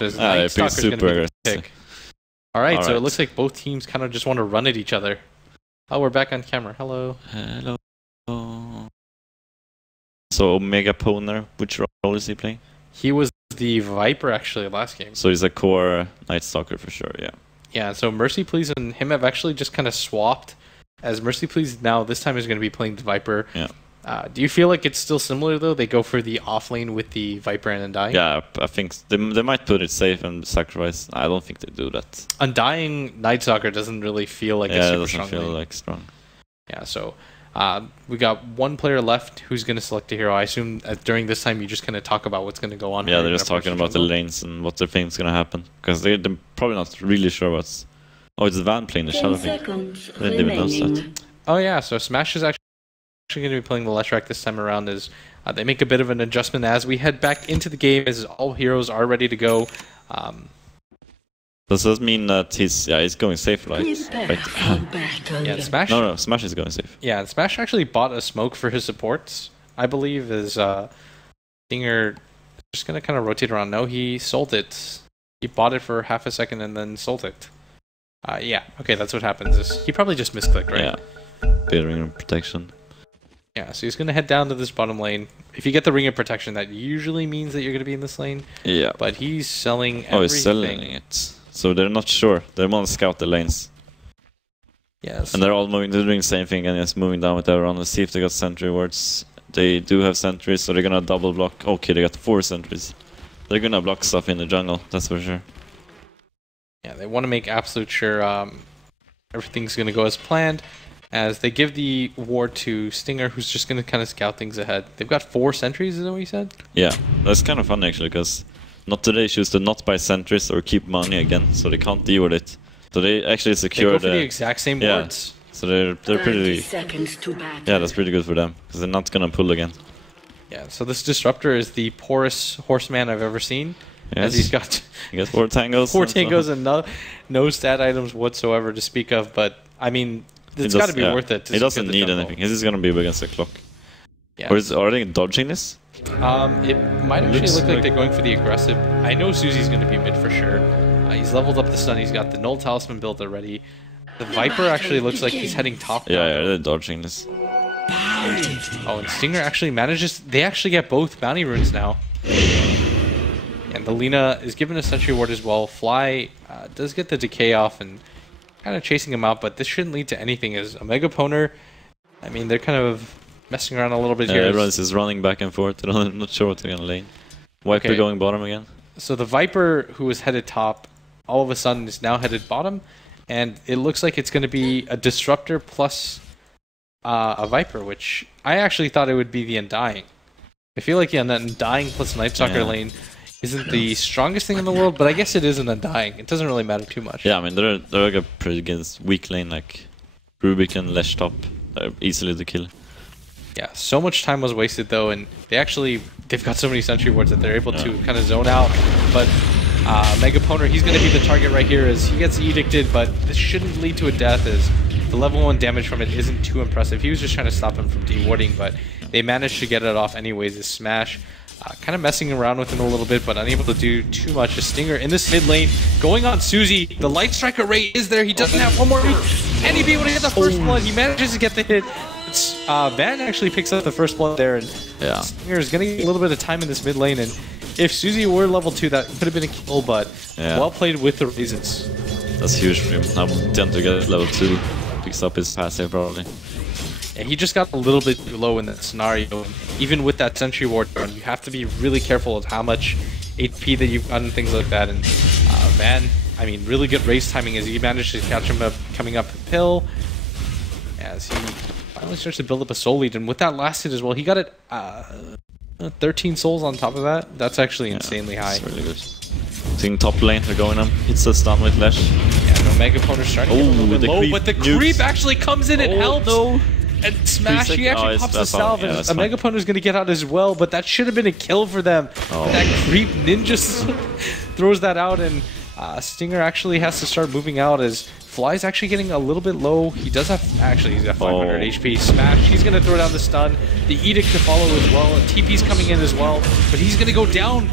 Night Stalker's going to be the pick. Alright, so it looks like both teams kind of just want to run at each other. Oh, we're back on camera. Hello. Hello. So Omega Poner, which role is he playing? He was the Viper actually last game. So he's a core Night Stalker for sure, yeah. Yeah, so Mercy Please and him have actually just kind of swapped, as Mercy Please now this time is going to be playing the Viper. Yeah. Do you feel like it's still similar though? They go for the off lane with the Viper and Undying? Yeah, I think they might put it safe and sacrifice. I don't think they do that. Undying Night Stalker doesn't really feel like a super strong feel lane. like strong. Yeah, so we got one player left who's going to select a hero. I assume during this time you just kind of talk about what's going to go on. Yeah, they're just talking about the lanes and what they think is going to happen. Because they're probably not really sure what's... Oh, it's Van playing the Shadow thing. I didn't even notice that. Oh yeah, so Smash is actually going to be playing the Leshrac this time around as they make a bit of an adjustment as we head back into the game as all heroes are ready to go. Does that mean that he's going safe, right? Yeah, Smash. No, Smash is going safe. Yeah, and Smash actually bought a smoke for his supports, I believe. Is Stinger just gonna kind of rotate around? No, he sold it. He bought it for half a second and then sold it. Yeah, okay, that's what happens. Is he probably just misclicked, right? Yeah, bit of ring of protection. Yeah, so he's gonna head down to this bottom lane. If you get the ring of protection, that usually means that you're gonna be in this lane. Yeah. But he's selling everything. Oh, he's selling it. So they're not sure. They want to scout the lanes. Yes. And they're all moving. They're doing the same thing and just moving down with everyone. Let's see if they got sentry wards. They do have sentries, so they're gonna double block. Okay, they got 4 sentries. They're gonna block stuff in the jungle. That's for sure. Yeah, they want to make absolute sure everything's gonna go as planned. As they give the ward to Stinger, who's just gonna kind of scout things ahead. They've got 4 sentries, is that what you said? Yeah, that's kind of fun actually, because not today choose to not buy sentries or keep money again, so they can't deal with it. So they actually secure they go for the exact same wards. So they're pretty. Yeah, that's pretty good for them because they're not gonna pull again. Yeah. So this disruptor is the poorest horseman I've ever seen. Yes. As he's got 4 tangos. 4 tangos and no stat items whatsoever to speak of. But I mean, it's got to be worth it. He doesn't need anything. He's just gonna be against the clock. Yeah. Or are they dodging this? It might actually look like they're going for the aggressive. I know Susie's going to be mid for sure. He's leveled up the stun. He's got the Null Talisman build already. The Viper actually looks like he's heading top. Yeah, they're dodging this. Oh, and Stinger actually manages... They actually get both bounty runes now. And the Lina is given a sentry ward as well. Fly does get the decay off and kind of chasing him out, but this shouldn't lead to anything as Omega Poner... I mean, they're kind of messing around a little bit here. Everyone's just running back and forth. I'm not sure what they're gonna lane. Viper going bottom again. So the Viper, who was headed top, all of a sudden is now headed bottom, and it looks like it's going to be a Disruptor plus a Viper, which I actually thought it would be the Undying. I feel like the Undying plus Night Stalker lane isn't the strongest thing in the world, but I guess it is an Undying. It doesn't really matter too much. Yeah, I mean they're like a pretty good weak lane like Rubik and Lesh top. They're easily to kill. Yeah, so much time was wasted though, and they've got so many sentry wards that they're able to kind of zone out. But Mega Poner, he's going to be the target right here as he gets edicted, but this shouldn't lead to a death as the level 1 damage from it isn't too impressive. He was just trying to stop him from dewarding, but they managed to get it off anyways. As Smash kind of messing around with him a little bit, but unable to do too much. A Stinger in this mid lane going on Susie. The Light Strike array is there. He doesn't have one more. Can he be able to get the first blood? He manages to get the hit. Van actually picks up the first blood there, and Stinger is going to get a little bit of time in this mid lane. And if Susie were level 2, that could have been a kill, but well played with the raisins. That's huge for him. Now tend to get level 2, picks up his passive probably. Yeah, he just got a little bit too low in that scenario. And even with that sentry ward, you have to be really careful of how much HP that you've got and things like that. And Van, I mean, really good race timing as he managed to catch him up coming up the hill. As he finally starts to build up a soul lead, and with that last hit as well, he got it 13 souls on top of that. That's actually insanely high. That's really good. Seeing top lane, they're going up. Hits the stun with Lesh. Yeah, no Mega Poner's starting to get a little bit low, but the creep actually comes in and helps. No. And Smash, he actually pops the salve, and a Mega Poner's going to get out as well, but that should have been a kill for them. That creep ninja throws that out, and Stinger actually has to start moving out as Fly's actually getting a little bit low. He does have, actually, he's got 500 HP. Smash, he's going to throw down the stun. The Edict to follow as well, and TP's coming in as well, but he's going to go down.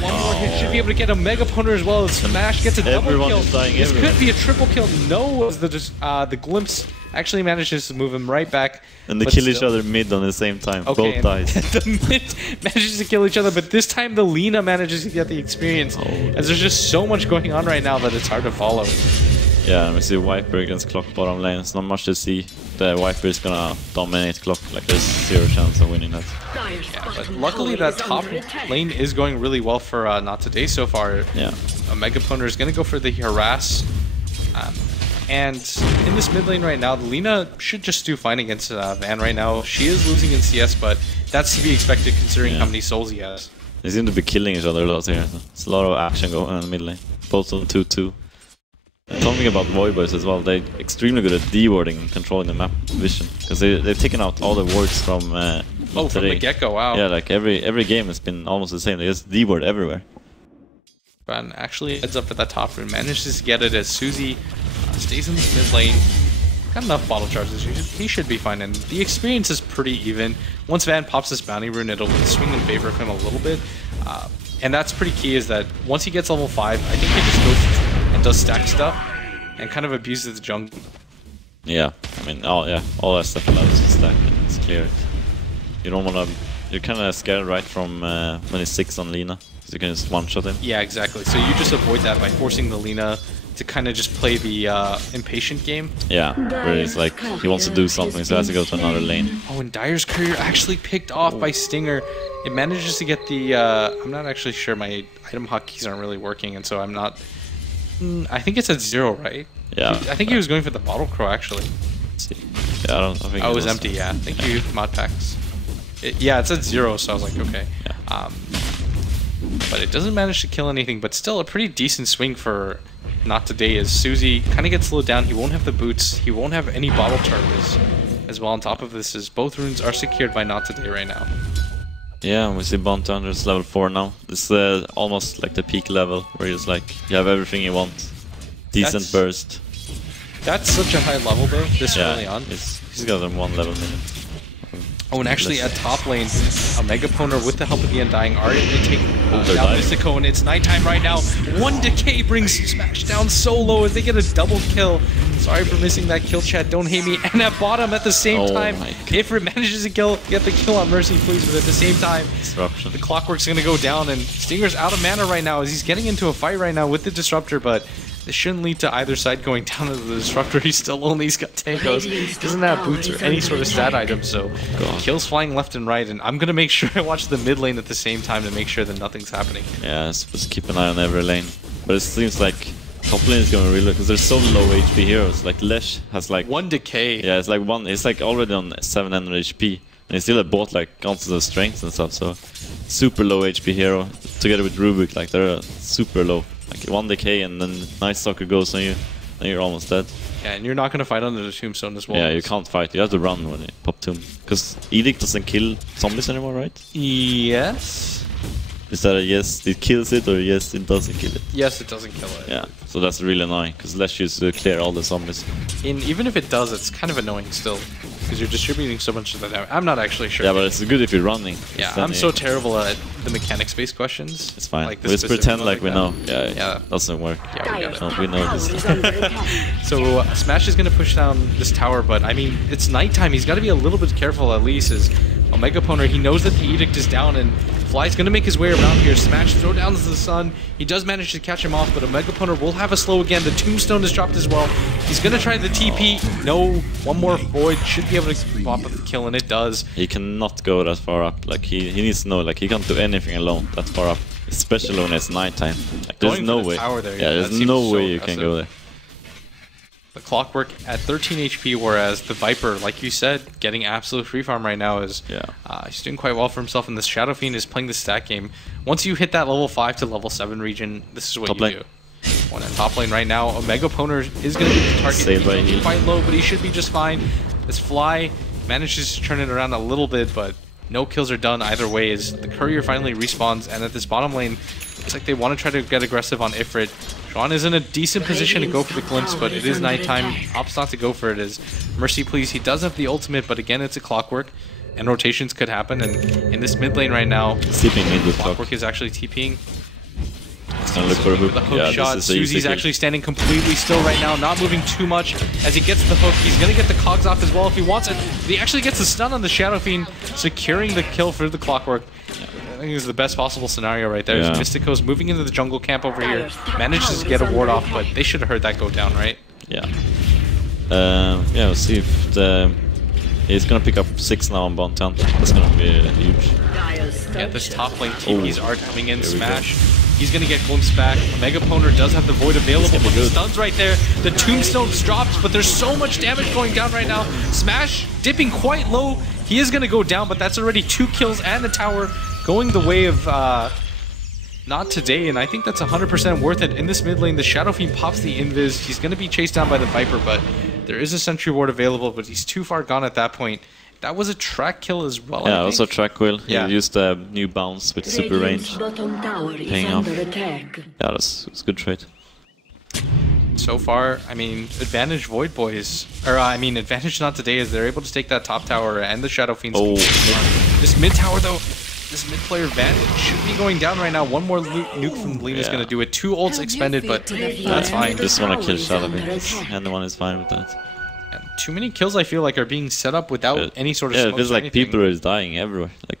One more hit should be able to get a Mega Poner as well. Smash gets a double Everyone kill. is dying, This everyone. could be a triple kill. No, as the glimpse actually manages to move him right back. And they but kill each still. other mid on the same time. Okay, Both dies. the mid manages to kill each other, but this time the Lina manages to get the experience. As there's just so much going on right now that it's hard to follow. Yeah, and we see Viper against Clock bottom lane. It's not much to see. The Viper is gonna dominate Clock. Like, there's zero chance of winning that. Yeah, but luckily that top lane is going really well for NoT Today so far. Yeah. A Mega Poner is going to go for the harass. And in this mid lane right now, Lina should just do fine against Van right now. She is losing in CS, but that's to be expected considering how many souls he has. They seem to be killing each other a lot here. So it's a lot of action going on in the mid lane. Both on 2-2. Something about Voidboys as well, they're extremely good at de-warding and controlling the map vision. Because they've taken out all the wards from from the get-go, wow. Yeah, like every game has been almost the same. They just de-ward everywhere. Van actually heads up for that top room, manages to get it as Suzy stays in this mid lane. Got enough bottle charges, he should be fine, and the experience is pretty even. Once Van pops this bounty rune, it'll swing in favor of him a little bit. And that's pretty key, is that once he gets level 5, I think he just goes and does stack stuff and kind of abuses the jungle. Yeah, I mean, all that stuff allows you to stack, it's clear. You don't wanna, you're kinda scared right from when he's 6 on Lina, because you can just one-shot him. Yeah, exactly. So you just avoid that by forcing the Lina to kind of just play the impatient game. Yeah, where it's like, he wants to do something, so he has to go to another lane. Oh, and Dire's Courier actually picked off by Stinger. It manages to get the, I'm not actually sure, my item hotkeys aren't really working, and so I'm not, I think it's at 0, right? Yeah. I think he was going for the Bottle Crow, actually. Let's see. Yeah, I think it was empty, yeah. Thank you, mod packs. Yeah, it's at 0, so I was like, okay. Yeah. But it doesn't manage to kill anything, but still a pretty decent swing for NoT Today, as Suzy kind of gets slowed down. He won't have the boots, he won't have any bottle charges as well. On top of this, is both runes are secured by NoT Today right now. Yeah, we see Bounty Hunter's level 4 now. This is almost like the peak level, where it's like, you have everything you want. Decent burst. That's such a high level though, this early on. He's got them 1 level minute. Oh, and actually at top lane, a Mega Poner with the help of the Undying are able to take down Mystico, and it's nighttime right now. 1 decay brings Smash down so low as they get a double kill. Sorry for missing that kill, chat, don't hate me. And at bottom at the same time, Ifrit manages to get the kill on Mercy, please, but at the same time, Disruption. The Clockwork's gonna go down, and Stinger's out of mana right now as he's getting into a fight right now with the Disruptor, but this shouldn't lead to either side going down to the Disruptor. He's still only, he's got Tangos, doesn't have boots or any sort of stat items, so kills flying left and right, and I'm gonna make sure I watch the mid lane at the same time to make sure that nothing's happening. Yeah, I'm supposed to keep an eye on every lane. But it seems like top lane is going to really, because there's so low HP heroes. Like Lesh has like 1 decay. Yeah, it's like it's like already on 700 HP, and he still had bought like constant of strength and stuff. So super low HP hero together with Rubik, like they're super low. Like 1 decay and then Night Stalker goes on you, and you're almost dead. Yeah, and you're not gonna fight under the Tombstone as well. Yeah, you can't fight. You have to run when you pop Tomb, because Edict doesn't kill zombies anymore, right? Yes. Is that a yes, it kills it, or yes, it doesn't kill it? Yes, it doesn't kill it. Yeah, so that's really annoying, because Lesh used to clear all the zombies. And even if it does, it's kind of annoying still, because you're distributing so much of the damage. I'm not actually sure. Yeah, but it's good if you're running. Yeah, I'm so terrible at the mechanics-based questions. It's fine. Like Let's pretend like we know. Yeah, doesn't work. Yeah, we got it. No, we know this. So Smash is going to push down this tower, but I mean, it's nighttime. He's got to be a little bit careful at least, as a Mega Poner, he knows that the Edict is down, and Fly's going to make his way around here. Smash throw down to the sun. He does manage to catch him off, but a Mega Poner will have a slow again. The Tombstone is dropped as well. He's going to try the TP. No, one more Void. Should be able to pop up the kill, and it does. He cannot go that far up. Like, he needs to know, like, he can't do anything alone that far up. Especially when it's nighttime. Like, there's no way. There, yeah, there's no way you can go there. The Clockwork at 13 HP, whereas the Viper, like you said, getting absolute free farm right now is he's doing quite well for himself, and the Shadow Fiend is playing the stat game. Once you hit that level 5 to level 7 region, this is what you do. One at top lane right now, a Mega Poner is going to be the target. He's quite low, but he should be just fine. This Fly manages to turn it around a little bit, but no kills are done either way, as the Courier finally respawns, and at this bottom lane, looks like they want to try to get aggressive on Ifrit. Sean is in a decent position to go for the glimpse, but it is nighttime. Opts not to go for it as Mercy, please. He does have the ultimate, but again, it's a Clockwork. and rotations could happen. And in this mid lane right now, Sleeping mid with Clockwork is actually TPing. It's gonna look for a hook. The hook shot. Susie's actually standing completely still right now, not moving too much. As he gets the hook, he's gonna get the cogs off as well if he wants it. He actually gets a stun on the Shadow Fiend, securing the kill for the Clockwork. I think it's the best possible scenario right there. Yeah. Mystico's moving into the jungle camp over here, manages to get a ward off, but they should have heard that go down, right? Yeah. Yeah, we'll see if he's gonna pick up 6 now on Bontan. That's gonna be huge. Yeah, this top lane TPs are coming in. Smash. He's gonna get glimpsed back. Megaponer does have the void available, but the stun's right there. The tombstone's dropped, but there's so much damage going down right now. Smash dipping quite low. He is gonna go down, but that's already 2 kills and a tower going the way of not today, and I think that's 100% worth it. In this mid lane, the Shadow Fiend pops the invis. He's gonna be chased down by the Viper, but there is a sentry ward available, but he's too far gone at that point. That was a track kill as well. Yeah, also track kill. Yeah. He used a new bounce with super range. Paying off. Yeah, that's a good trade. So far, I mean, advantage Void Boys, or I mean, advantage not today is they're able to take that top tower and the Shadow Fiend's. Oh, this mid tower though, this mid player advantage should be going down right now. One more nuke from Lean is going to do it. 2 ults expended, but that's fine. Just want to kill Shadow Fiend. Anyone is fine with that. And too many kills I feel like are being set up without any sort of yeah, smoke it feels or like anything. people are dying everywhere. Like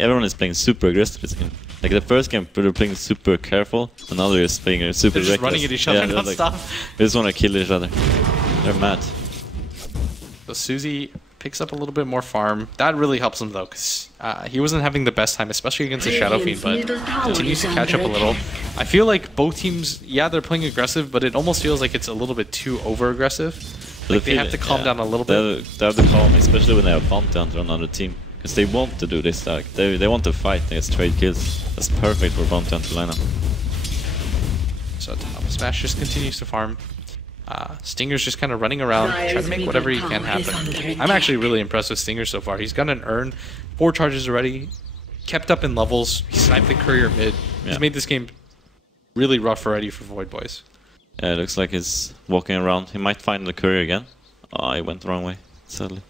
everyone is playing super aggressive this game. Like the first game, they were playing super careful, and now they're just playing super They're just reckless. running at each other non-stop. They just want to kill each other. They're mad. So Susie picks up a little bit more farm. That really helps him though, because he wasn't having the best time, especially against the Shadow Fiend, but continues to catch up a little. I feel like both teams, yeah, they're playing aggressive, but it almost feels like it's a little bit too over-aggressive. Like they have to calm down a little bit. They have to calm, especially when they have Bounty Hunter on another team. Because they want to do this, like, they want to fight against trade kills. That's perfect for Bounty Hunter lineup. So Smash just continues to farm. Stinger's just kind of running around, trying to make whatever he can happen. I'm actually really impressed with Stinger so far. He's got an earn, 4 charges already, kept up in levels. He sniped the courier mid. He's made this game really rough already for Void Boys. Yeah, it looks like he's walking around. He might find the courier again. Oh, he went the wrong way, sadly.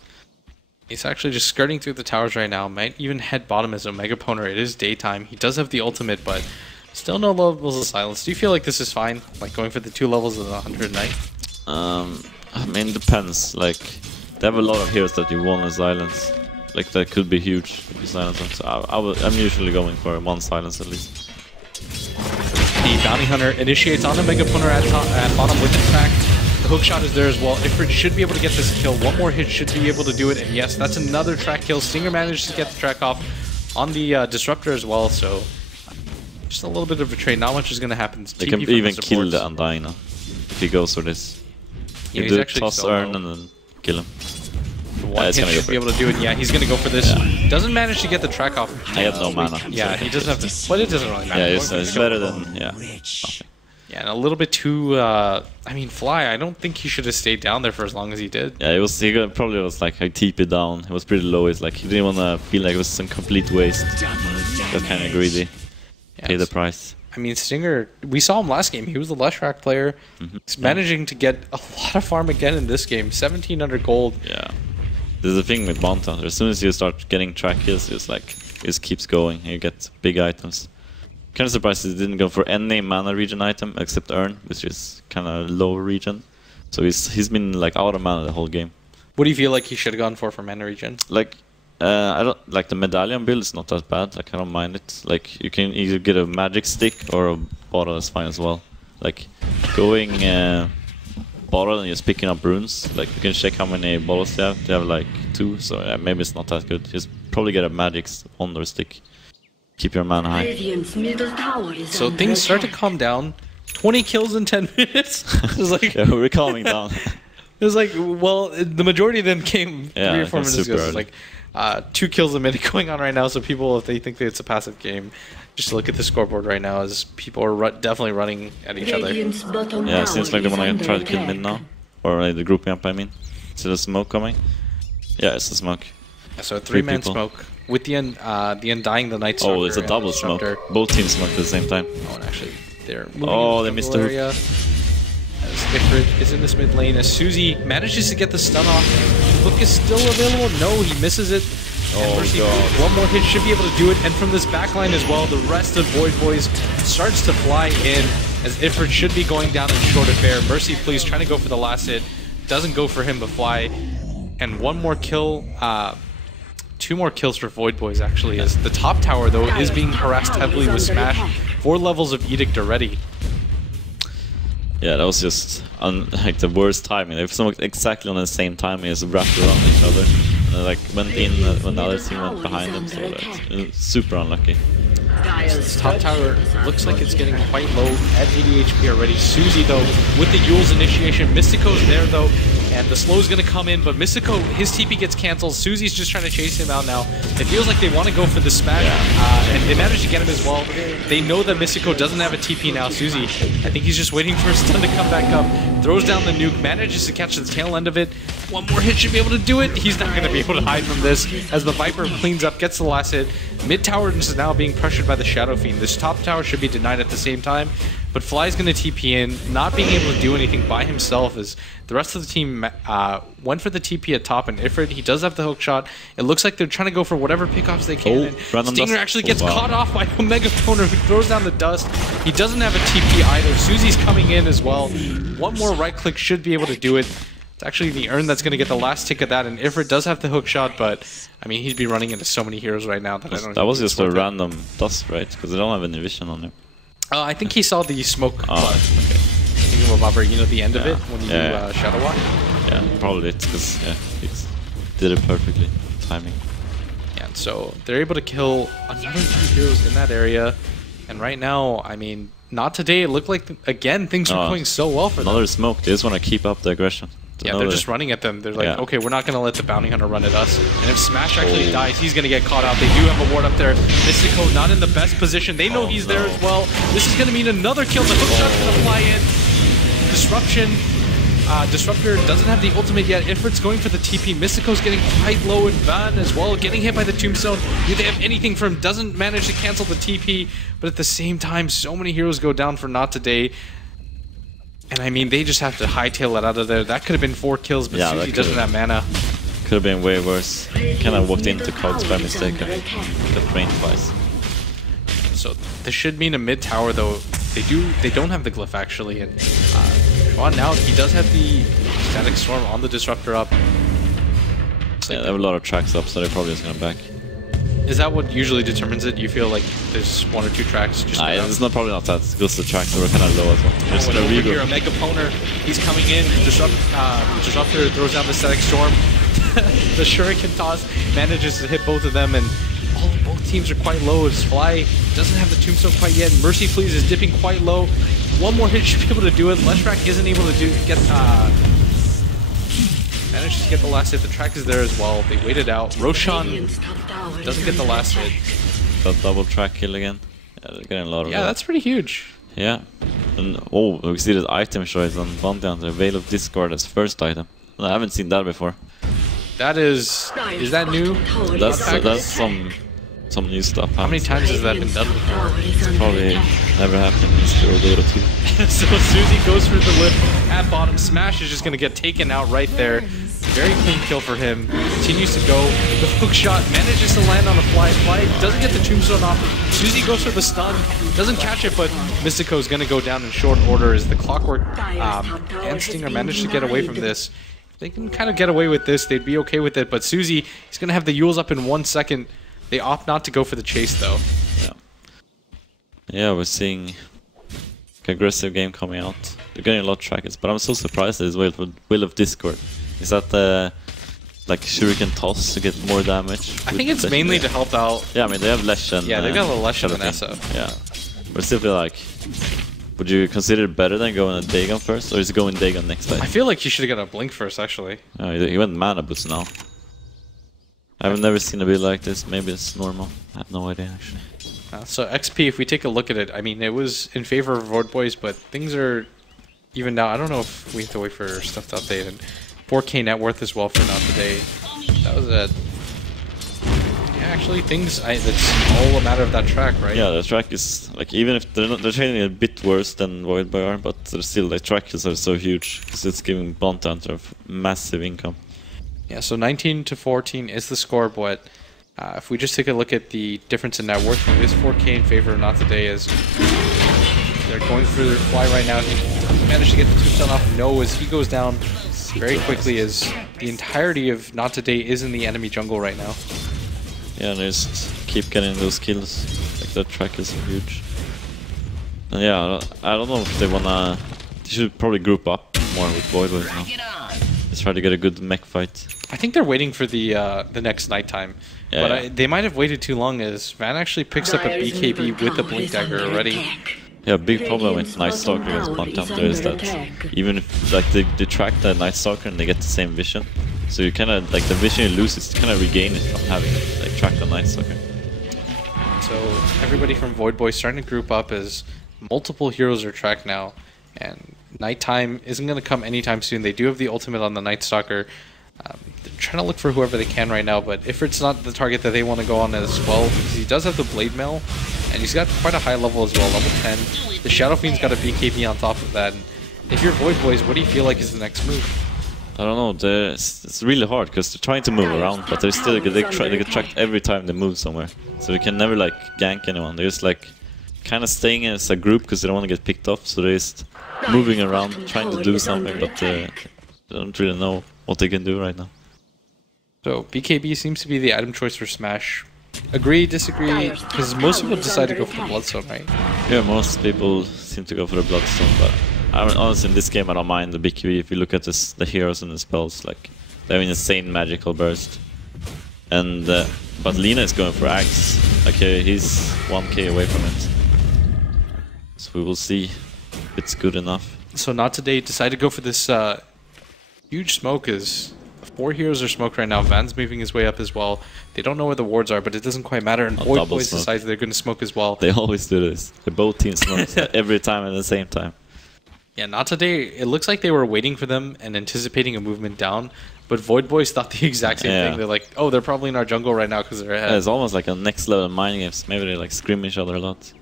He's actually just skirting through the towers right now. Might even head bottom as a Megaponer. It is daytime. He does have the ultimate, but still no levels of silence. Do you feel like this is fine? Like going for the 2 levels of the 100 Knight? I mean, it depends. Like, they have a lot of heroes that you want to silence. Like, that could be huge if you silence them. So I'm usually going for 1 silence at least. The Bounty Hunter initiates on the Megaponer at bottom with the track. The hook shot is there as well. Ifrit should be able to get this kill. 1 more hit should be able to do it. And yes, that's another track kill. Stinger managed to get the track off on the Disruptor as well. So just a little bit of a trade. Not much is going to happen. They can even kill the Undying now if he goes for this. You do toss Earn and then kill him. One hit should be able to do it. Yeah, he's going to go for this. Yeah. Doesn't manage to get the track off. I have no mana. Yeah, he doesn't have to. But it doesn't really matter. Yeah, it's better than. Yeah. Okay. Yeah, and a little bit too. I mean, Fly. I don't think he should have stayed down there for as long as he did. Yeah, it was. He probably was like I TP down. It was pretty low. It's like he didn't want to feel like it was some complete waste. He was kind of greedy. Yeah, pay the price. I mean, Stinger, we saw him last game. He was the Leshrac player. He's managing to get a lot of farm again in this game. 1700 gold. Yeah. There's a thing with Bounty Hunter. As soon as you start getting track kills, it's like, it just keeps going. And you get big items. Kind of surprised he didn't go for any mana regen item except Earn, which is kind of low regen. So he's been like out of mana the whole game. What do you feel like he should have gone for mana regen? Like, I don't like the medallion build is not that bad. Like I don't mind it. Like you can either get a magic stick or a bottle is fine as well. Like going bottle and just picking up runes. Like you can check how many bottles they have. They have like 2, so maybe it's not that good. Just probably get a magic wand or stick. Keep your mana high. So things start to calm down. 20 kills in 10 minutes. It was like yeah, we're calming down. It was like, well, the majority of them came 3 or 4 minutes ago. So it's like 2 kills a minute going on right now. So people, if they think that it's a passive game, just look at the scoreboard right now as people are definitely running at each other. Yeah, it seems like they want to try to kill mid now. Or the grouping up, I mean. Is it a smoke coming? Yeah, it's a smoke. So 3-man smoke. With the Undying, the Night Stalker. Oh, it's a double smoke. Both teams smoked at the same time. Oh, and actually, they're moving they missed the hook. As Ifrit is in this mid lane, as Susie manages to get the stun off. Hook is still available. No, he misses it. And Mercy, one more hit should be able to do it. And from this backline as well, the rest of Void Boys starts to fly in as Ifrit should be going down in short affair. Mercy Please trying to go for the last hit. Doesn't go for him to fly. And one more kill, 2 more kills for Void Boys actually, as the top tower though is being harassed heavily with Smash. 4 levels of Edict already. Yeah, that was just like the worst timing. They were exactly on the same timing as wrapped around each other. And like went in when the other team went behind them, so that's super unlucky. This top tower looks like it's getting quite low at 80 HP already. Suzy though, with the Yule's initiation, Mystico's there though, and the slow's gonna come in, but Mystico, his TP gets cancelled. Suzy's just trying to chase him out now. It feels like they want to go for the smash, and they manage to get him as well. They know that Mystico doesn't have a TP now. Suzy, I think he's just waiting for his stun to come back up. Throws down the nuke, manages to catch the tail end of it. One more hit should be able to do it. He's not going to be able to hide from this as the Viper cleans up, gets the last hit. Mid tower is now being pressured by the Shadow Fiend. This top tower should be denied at the same time, but Fly's going to TP in, not being able to do anything by himself as the rest of the team went for the TP at top, and Ifrit, he does have the hook shot. It looks like they're trying to go for whatever pickoffs they can. And Stinger actually gets caught off by Omega Poner, who throws down the dust. He doesn't have a TP either. Suzy's coming in as well. One more right click should be able to do it. It's actually the Urn that's going to get the last tick of that, and Ifrit does have the hook shot, but I mean, he'd be running into so many heroes right now that I don't. That was just a random dust, right? Because they don't have any vision on him. I think he saw the smoke. Okay. Thinking about you know, the end of it when you shadow walk. Yeah, probably it's because he did it perfectly, timing. Yeah, so they're able to kill another 2 heroes in that area, and right now, I mean, not today. It looked like again things were going so well for them. Another smoke. They just want to keep up the aggression. Yeah, they're just running at them. They're like, okay, we're not going to let the Bounty Hunter run at us. And if Smash actually dies, he's going to get caught out. They do have a ward up there. Mystico not in the best position. They know he's there as well. This is going to mean another kill. The hook shot's going to fly in. Disruption. Disruptor doesn't have the ultimate yet. Ifrit's going for the TP. Mystico's getting quite low in Van as well. Getting hit by the Tombstone. Do they have anything for him? Doesn't manage to cancel the TP. But at the same time, so many heroes go down for Not Today. And I mean, they just have to hightail it out of there. That could have been 4 kills, but Suzy doesn't have mana. Could have been way worse. Kind of walked into Cogs by mistake. Got brain twice. So this should mean a mid tower, though. They don't have the glyph actually, and on now he does have the static storm on the disruptor up. They have a lot of tracks up, so they're probably just gonna back. Is that what usually determines it? You feel like there's 1 or 2 tracks? Just it's probably not that. It's just the tracks that were kind of low as well. There's over here, Omega Poner, he's coming in. Disruptor throws down the static storm. The Shuriken toss manages to hit both of them, and both teams are quite low. As Fly doesn't have the Tombstone quite yet. Mercy Please is dipping quite low. One more hit should be able to do it. Leshrac isn't able to manages to get the last hit. The track is there as well. They waited out. Roshan doesn't get the last hit. That double track kill again. Yeah, they're getting a lot of that's pretty huge. Yeah. And we see that item choice on Bounty Hunter. Veil of Discord as first item. I haven't seen that before. That is that new? That's some new stuff. How many times has that been done before? It's probably never happened in Dota 2. So Suzy goes for the lift at bottom. Smash is just going to get taken out right there. Very clean kill for him. Continues to go. The hook shot manages to land on the Fly. Fly doesn't get the Tombstone off. Suzy goes for the stun. Doesn't catch it, but Mystico is going to go down in short order as the Clockwork and Stinger manage to get away from this. If they can kind of get away with this, they'd be okay with it. But Suzy is going to have the Yules up in 1 second. They opt not to go for the chase, though. Yeah, we're seeing an aggressive game coming out. They're getting a lot of trackers, but I'm so surprised at this Will of Discord. Is that the like Shuriken toss to get more damage? I think it's mainly to help out. Yeah, I mean they have Lesh and they got a Lesh and Nessa. Yeah, but still feel like, would you consider it better than going a Dagon first, or is it going Dagon next time? I feel like he should have got a Blink first, actually. Oh, he went Mana Boost now. I've never seen a build like this. Maybe it's normal. I have no idea actually. So XP, if we take a look at it, I mean it was in favor of Void Boys, but things are even now. I don't know if we have to wait for stuff to update. And 4K net worth as well for Not Today. That was it. Yeah, actually things. That's all a matter of that track, right? Yeah, the track is like, even if they're training a bit worse than Void Boy are, but they're still, the trackers are so huge because it's giving Bounty Hunter massive income. Yeah, so 19 to 14 is the score, but If we just take a look at the difference in net worth, it is 4K in favor of Not Today as they're going for their fly right now. He managed to get the tombstone off No as he goes down very quickly as the entirety of Not Today is in the enemy jungle right now. Yeah, they just keep getting those kills. Like that track is huge. And yeah, I don't know if they wanna... They should probably group up more with bo2 now. Just try to get a good mech fight. I think they're waiting for the next nighttime. Yeah, but they might have waited too long as Van actually picks up a BKB with the Blink Dagger already. Yeah, big problem with Night Stalker against Punk Hunter is that even if like they track the Night Stalker and they get the same vision, so you kind of like the vision you lose, it's kind of regain it from having like tracked the Night Stalker. So everybody from Voidboy starting to group up as multiple heroes are tracked now, and nighttime isn't going to come anytime soon. They do have the ultimate on the Night Stalker. They're trying to look for whoever they can right now, but if it's not the target that they want to go on as well, because he does have the Blade Mail, and he's got quite a high level as well, level 10. The Shadow Fiend's got a BKB on top of that. And if you're Void Boys, what do you feel like is the next move? I don't know, it's really hard because they're trying to move around, but they get tracked every time they move somewhere. So they can never like gank anyone. They're just like kind of staying as a group because they don't want to get picked off, so they're just moving around, trying to do something, but they don't really know what they can do right now. So BKB seems to be the item choice for Smash. Agree, disagree? Because most people decide to go for the Bloodstone, right? Yeah, most people seem to go for the Bloodstone, but I mean, honestly, in this game I don't mind the BKB. If you look at this, the heroes and the spells, like they have an insane magical burst. And but Lina is going for Axe. Okay, he's 1k away from it. So we will see if it's good enough. So Not Today decide to go for this huge smoke as 4 heroes are smoked right now. Van's moving his way up as well. They don't know where the wards are, but it doesn't quite matter. And Void Boys decides they're going to smoke as well. They always do this. They both teams smoke every time at the same time. Yeah, Not Today. It looks like they were waiting for them and anticipating a movement down, but Void Boys thought the exact same thing. They're like, oh, they're probably in our jungle right now because they're ahead. Yeah, it's almost like a next level mind games. Maybe they like scream each other a lot.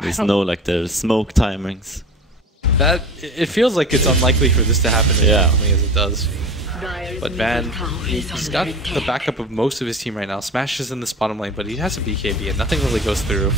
There's no like their smoke timings. That it feels like it's unlikely for this to happen as frequently as it does. But Van, he's got the backup of most of his team right now. Smash is in this bottom lane, but he has a BKB, and nothing really goes through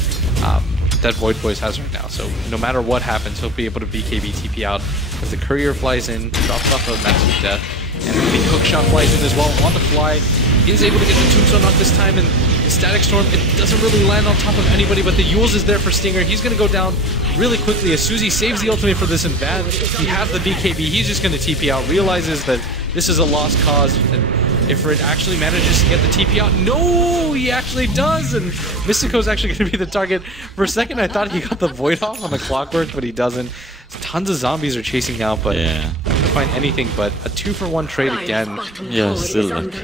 that Void Boys has right now. So no matter what happens, he'll be able to BKB TP out as the courier flies in, drops off a massive death, and the hook shot flies in as well on the fly. He is able to get the tombstone off this time, and the Static Storm, it doesn't really land on top of anybody, but the Yules is there for Stinger. He's going to go down really quickly as Suzy saves the ultimate for this, and Van, he has the BKB. He's just going to TP out, realizes that this is a lost cause, and Ifrit actually manages to get the TP out. No, he actually does, and Mystico's actually going to be the target. For a second, I thought he got the Void off on the Clockwork, but he doesn't. Tons of zombies are chasing out, but not going to find anything but a 2-for-1 trade again. Yeah, still like,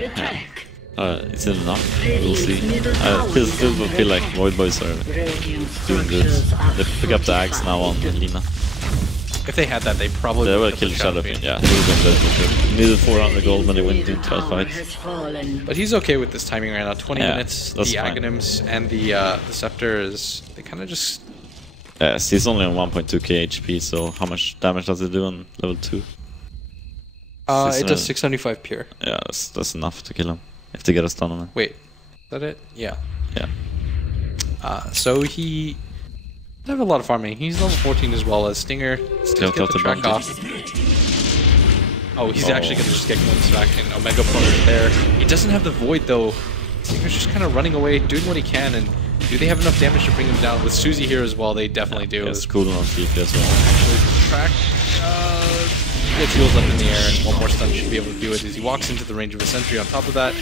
it's enough. We'll see. I still feel like Void Boys are doing good. They pick up the axe now on Lina. If they had that, they probably would have killed Shadow Fiend. Yeah, they would have been dead for sure. Needed 400 gold when they went into that fight. But he's okay with this timing right now. 20 minutes. The fine. Aghanims and the Scepter is they kind of just. Yes, he's only on 1.2k HP. So how much damage does it do on level 2? It does 675 pure. Yeah, that's enough to kill him if they get a stun on him. Wait, is that it? Yeah. Yeah. So he have a lot of farming. He's level 14 as well as Stinger. Still get the track off. Oh, he's actually going to just get glimpsed back, and Omega Plotter there. He doesn't have the Void though. Stinger's just kind of running away, doing what he can, and do they have enough damage to bring him down? With Suzy here as well, they definitely do. It's cool on TP as well. Actually, track gets Yules up in the air, and one more stun should be able to do it as he walks into the range of a sentry on top of that.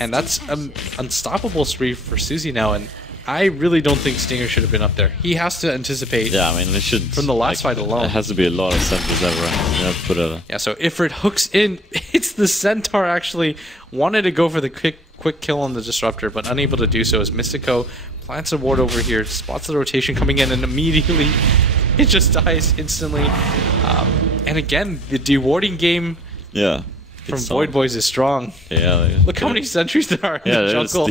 And that's an unstoppable spree for Suzy now, and I really don't think Stinger should have been up there. He has to anticipate. Yeah, I mean, it should. From the last fight alone. It has to be a lot of sentries ever. Yeah, so Ifrit hooks in. It's the Centaur actually wanted to go for the quick kill on the Disruptor, but unable to do so as Mystico plants a ward over here, spots the rotation coming in, and immediately it just dies instantly. And again, the dewarding game. Yeah. From Void Boys is strong. Yeah. Look how many sentries there are in the jungle.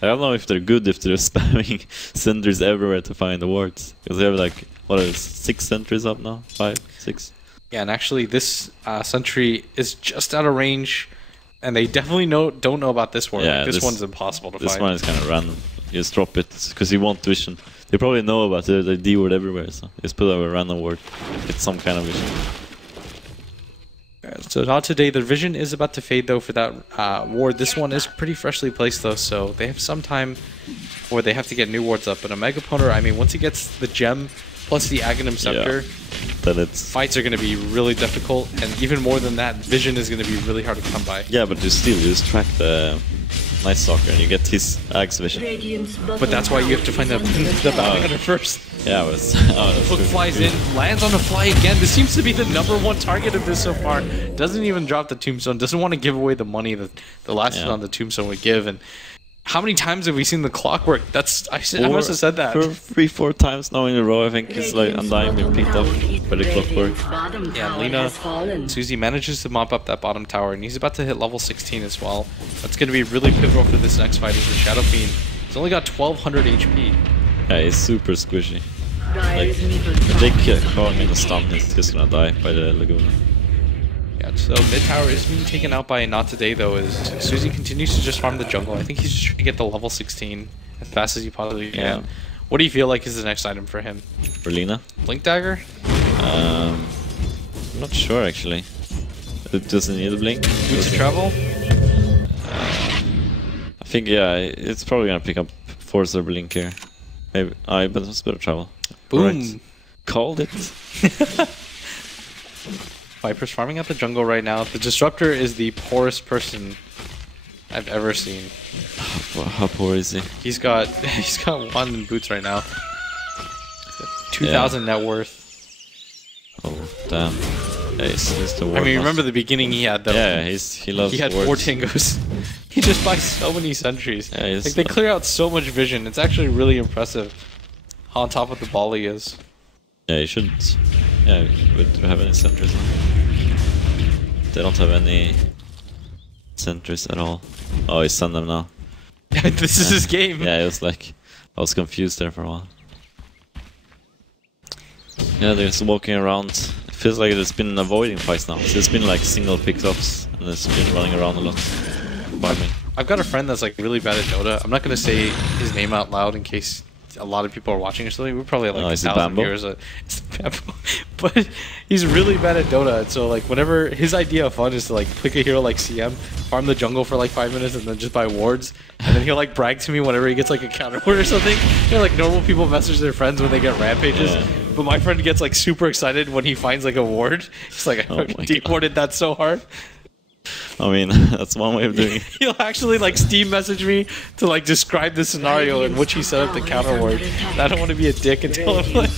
I don't know if they're good if they're spamming sentries everywhere to find the wards. Because they have like, what is 6 sentries up now? 5, 6? Yeah, and actually this sentry is just out of range and they definitely don't know about this ward. Yeah, like, this one's impossible to find. This one is kind of random. You just drop it because you want vision. They probably know about it. The D word everywhere, so just put a random word. Get some kind of vision. So not today. The vision is about to fade though for that ward. This one is pretty freshly placed though, so they have some time where they have to get new wards up. But a Mega Poner, I mean, once he gets the gem plus the Aghanim Scepter, then it's fights are going to be really difficult, and even more than that, vision is going to be really hard to come by. Yeah, but you just track the Night Stalker and you get his Axe vision. But that's why you have to find the bounty hunter first. Yeah, but Hook flies in, lands on the fly again. This seems to be the #1 target of this so far. Doesn't even drop the tombstone. Doesn't want to give away the money that the last one on the tombstone would give. And how many times have we seen the clockwork? That's I must have said that. For 3-4 times now in a row, I think it's like Undying being picked up by the clockwork. Yeah, Lina, Susie manages to mop up that bottom tower, and he's about to hit level 16 as well. That's going to be really pivotal for this next fight as the Shadow Fiend. He's only got 1200 HP. Yeah, he's super squishy. Like, if they call him in the stun, he's just gonna die by the Laguna. Yeah, so mid tower is being taken out by Not Today though, as Susie continues to just farm the jungle. I think he's just trying to get to level 16 as fast as he possibly can. Yeah. What do you feel like is the next item for him? For Lina? Blink Dagger? I'm not sure actually. It doesn't need a blink. Boots of Travel? I think, yeah, it's probably gonna pick up Force or Blink here. Maybe. But it's better travel. Boom! Right. Called it. Viper's farming out the jungle right now. The Disruptor is the poorest person I've ever seen. How poor is he? He's got 1 boots right now. 2,000 net worth. Oh damn! Yeah, he's the I mean, remember the beginning he had though. Yeah, he loves. He had wards. 4 Tingos. He just buys so many sentries. Yeah, like they clear out so much vision. It's actually really impressive how on top of the ball he is. Yeah, he should. Yeah, we don't have any sentries. They don't have any sentries at all. Oh, he sent them now. This is his game. Yeah, it was like I was confused there for a while. Yeah, they're just walking around. It feels like it's been avoiding fights now. So it's been like single pickups and it's been running around a lot. Farming. I've got a friend that's like really bad at Dota. I'm not gonna say his name out loud in case a lot of people are watching or something. We're probably at like 1,000 viewers. It's Bambo. But he's really bad at Dota, and so like whenever his idea of fun is to like pick a hero like CM, farm the jungle for like 5 minutes, and then just buy wards, and then he'll like brag to me whenever he gets like a counter ward or something. You know, like normal people message their friends when they get rampages. Yeah. But my friend gets like super excited when he finds like a ward. He's like, I fucking de-warded that so hard. I mean, that's one way of doing it. He'll actually like Steam message me to like describe the scenario in which he set up the counter ward. And I don't want to be a dick and tell him like...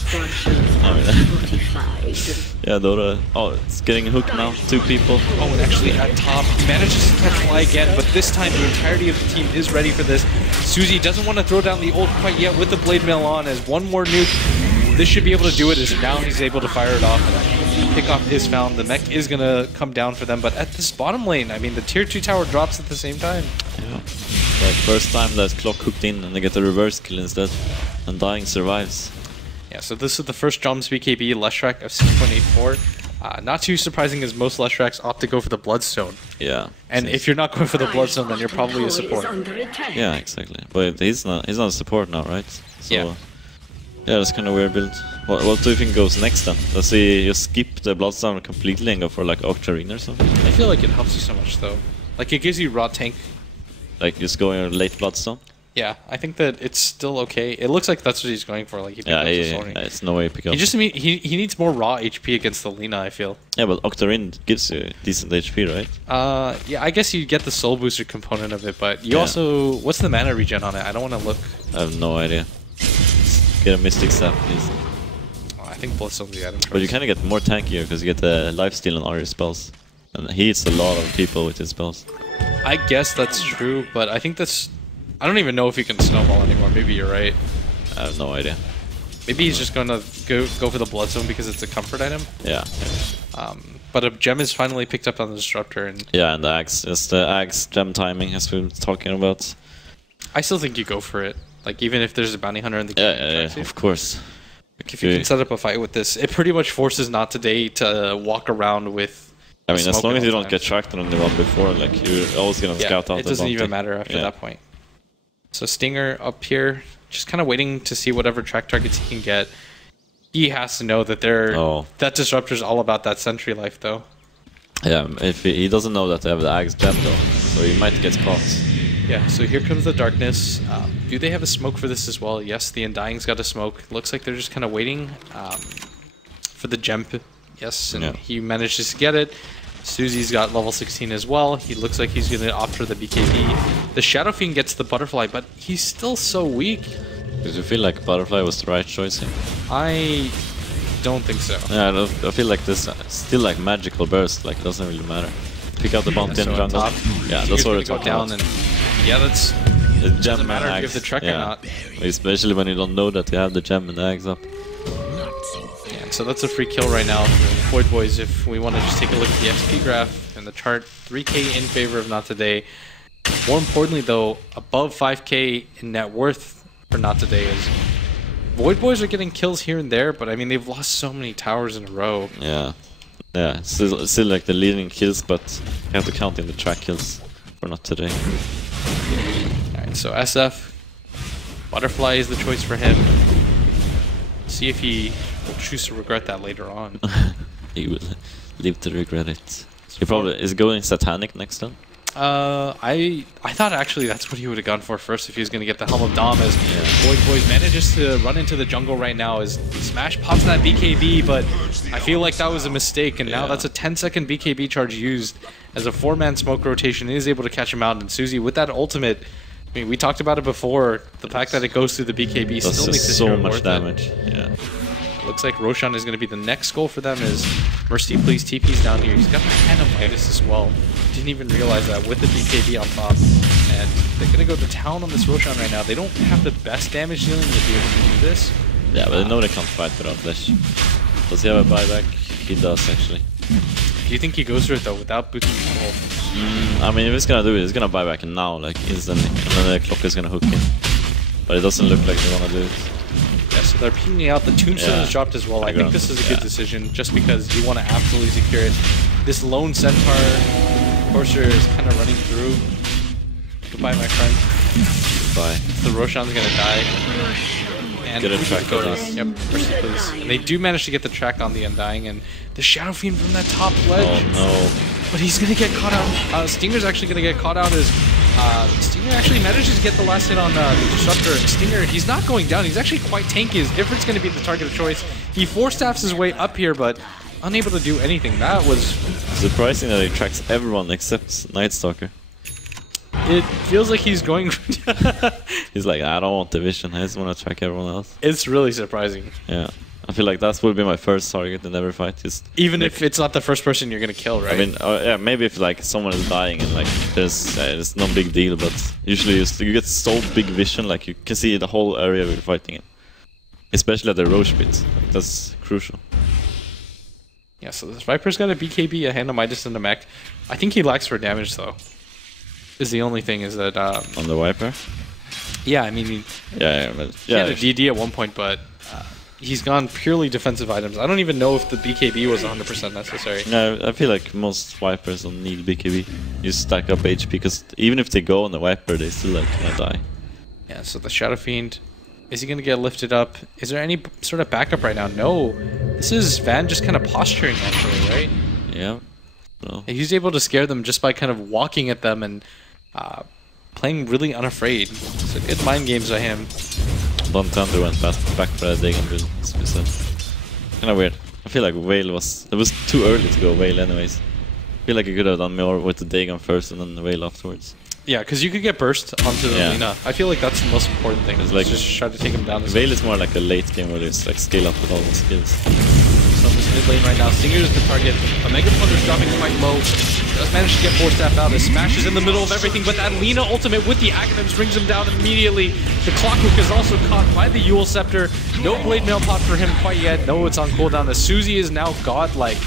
Yeah, Dota. Oh, it's getting hooked now. 2 people. Oh, and actually at top, he manages to catch Fly again, but this time the entirety of the team is ready for this. Susie doesn't want to throw down the ult quite yet with the Blade Mail on, as one more nuke. This should be able to do it, as now he's able to fire it off. And pickoff is found. The mech is going to come down for them, but at this bottom lane, I mean, the tier 2 tower drops at the same time. Yeah. Like, first time that clock hooked in and they get a reverse kill instead. And Dying survives. Yeah, so this is the first Joms BKB Leshrac of 6.84. Not too surprising, as most Leshracs opt to go for the Bloodstone. Yeah. And if you're not going for the Bloodstone, then you're probably a support. Yeah, exactly. But he's not a support now, right? So, yeah. Yeah, that's kind of weird build. What do you think goes next then? Does he just skip the Bloodstone completely and go for like Octarine or something? I feel like it helps you so much though. Like it gives you raw tank. Like just going late Bloodstone? Yeah, I think that it's still okay. It looks like that's what he's going for. Like he picked up the Soaring. Yeah, it's no way to pick up. He needs more raw HP against the Lina, I feel. Yeah, but Octarine gives you decent HP, right? Yeah, I guess you get the soul booster component of it, but you also, what's the mana regen on it? I don't want to look. I have no idea. Get a Mystic Sap, please. I think Bloodstone's the item. But you kind of get more tankier because you get the lifesteal and all your spells. And he hits a lot of people with his spells. I guess that's true, but I think that's... I don't even know if he can snowball anymore. Maybe you're right. I have no idea. Maybe he's just going to go for the Bloodstone because it's a comfort item. Yeah. But a gem is finally picked up on the Disruptor. And yeah, and the Axe. It's the Axe gem timing, as we were talking about. I still think you go for it. Like, even if there's a bounty hunter in the game. Yeah, of course. Like, if you can set up a fight with this, it pretty much forces Not Today to walk around with I mean, as smoke long at as you all don't get times. tracked on the one before, like, you're always gonna scout out It the doesn't even bounty. matter after that point. So Stinger up here, just kind of waiting to see whatever track targets he can get. He has to know that that Disruptor's all about that sentry life, though. Yeah, if he doesn't know that they have the Axe gem, though, so he might get caught. Yeah, so here comes the darkness. Do they have a smoke for this as well? Yes, the Undying's got a smoke. Looks like they're just kind of waiting for the gem. Yes, and he manages to get it. Susie's got level 16 as well. He looks like he's going to opt for the BKB. The Shadow Fiend gets the Butterfly, but he's still so weak. Did you feel like Butterfly was the right choice here? I don't think so. Yeah, I feel like this still like magical burst, like doesn't really matter. Pick out the bounty in jungle. Yeah, that's what it's go down and that's the gem doesn't matter if you have the Trek or not. Especially when you don't know that you have the gem and the eggs up. And so that's a free kill right now for Void Boys. If we want to just take a look at the XP graph and the chart, 3K in favor of Not Today. More importantly though, above 5K in net worth for Not Today is Void Boys are getting kills here and there, but I mean they've lost so many towers in a row. Yeah. Yeah, still like the leading kills, but you have to count in the track kills for Not Today. Alright, so SF, Butterfly is the choice for him. See if he will choose to regret that later on. He will live to regret it. He probably is going Satanic next time. I thought actually that's what he would have gone for first if he was going to get the Helm of Dom, as Void Boys manages to run into the jungle right now as Smash pops that BKB, but I feel like that was a mistake, and now that's a 10-second BKB charge used as a 4-man smoke rotation is able to catch him out, and Susie with that ultimate, I mean, we talked about it before, the fact that it goes through the BKB still makes it so much damage. Yeah. Looks like Roshan is going to be the next goal for them as Mercy plays TP's down here. He's got the Hand of Midas as well. Didn't even realize that with the BKB on top. And they're going to go to town on this Roshan right now. They don't have the best damage dealing to be able to do this. Yeah, but they know they can't fight without Flash. Does he have a buyback? He does, actually. Do you think he goes for it though without boots of travel? I mean, if he's going to do it, he's going to buy back now, like instantly. And then the clock is going to hook in. But it doesn't look like they want to do it. Yeah, so they're pinging out. The Tombstone is dropped as well. I think this is a good decision just because you want to absolutely secure it. This lone Centaur Courser is kind of running through. Goodbye, my friend. Goodbye. The Roshan's going to die. And get a track, please. Yep, Mercy, please. And they do manage to get the track on the Undying, and the Shadow Fiend from that top ledge. Oh no. But he's going to get caught out. Stinger's actually going to get caught out as Stinger actually manages to get the last hit on the Disruptor. And Stinger, he's not going down. He's actually quite tanky. His Ifrit's going to be the target of choice. He four-staffs his way up here, but unable to do anything. That was surprising that he tracks everyone except Night Stalker. It feels like he's going... He's like, I don't want the vision. I just want to track everyone else. It's really surprising. Yeah. I feel like that would be my first target in every fight. Just even if it's not the first person you're gonna kill, right? I mean, yeah, maybe if like someone is dying and like there's no big deal, but usually you get so big vision, like you can see the whole area we're fighting in, especially at the Roche pit. That's crucial. Yeah, so this Viper's got a BKB, a Hand of Midas, and a mech. I think he lacks for damage though. Is the only thing is that on the Viper. Yeah, I mean, he had a DD at one point, but he's gone purely defensive items. I don't even know if the BKB was 100% necessary. No, I feel like most Vipers don't need BKB. You stack up HP, because even if they go on the Viper, they still like gonna die. Yeah, so the Shadow Fiend, is he gonna get lifted up? Is there any sort of backup right now? No. This is Van just kind of posturing actually, right? Yeah. No. He's able to scare them just by kind of walking at them and playing really unafraid. So good mind games by him. Don Thunder went back for a dig and build, as we said. Kinda weird. I feel like Whale was... It was too early to go Whale anyways. I feel like you could have done more with the Dagon first and then the Whale afterwards. Yeah, because you could get burst onto the arena. I feel like that's the most important thing. It's like just try to take him down. Whale is more like a late game where there's like scale up with all the skills. So this mid lane right now, Stinger's the target. Omega Thunder's dropping quite low. Does manage to get 4-staff out. His Smash is in the middle of everything, but that Lina ultimate with the Aghanims brings him down immediately. The Clockwork is also caught by the Yule Scepter. No Blade Mail pot for him quite yet. No, it's on cooldown. The Susie is now godlike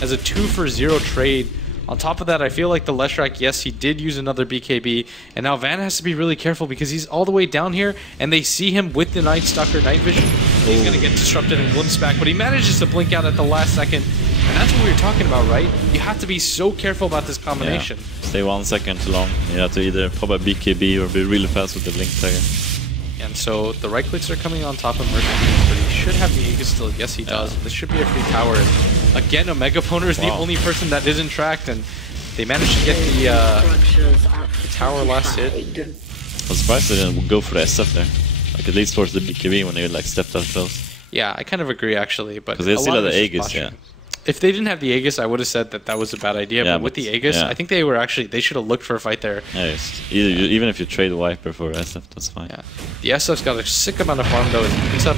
as a 2-for-0 trade. On top of that, I feel like the Leshrac, yes, he did use another BKB, and now Van has to be really careful because he's all the way down here, and they see him with the Night Stalker Night Vision. He's going to get disrupted and glimpsed back, but he manages to blink out at the last second. And that's what we were talking about, right? You have to be so careful about this combination. Yeah. Stay 1 second too long. You have to either pop a BKB or be really fast with the blink tagger. And so the right clicks are coming on top of Mercy, but he should have the Aegis still. Yes, he does. This should be a free tower. Again, Omega Poner is the only person that isn't tracked, and they managed to get the tower last hit. I'm surprised they didn't go for the SF there. Like at least towards the BKB when they like stepped that close. Yeah, I kind of agree actually, but because they still had the Aegis, yeah. If they didn't have the Aegis, I would have said that that was a bad idea. Yeah, but with the Aegis, I think they were actually they should have looked for a fight there. Yeah, even if you trade Viper for SF, that's fine. Yeah, the SF's got a sick amount of farm though. He picks up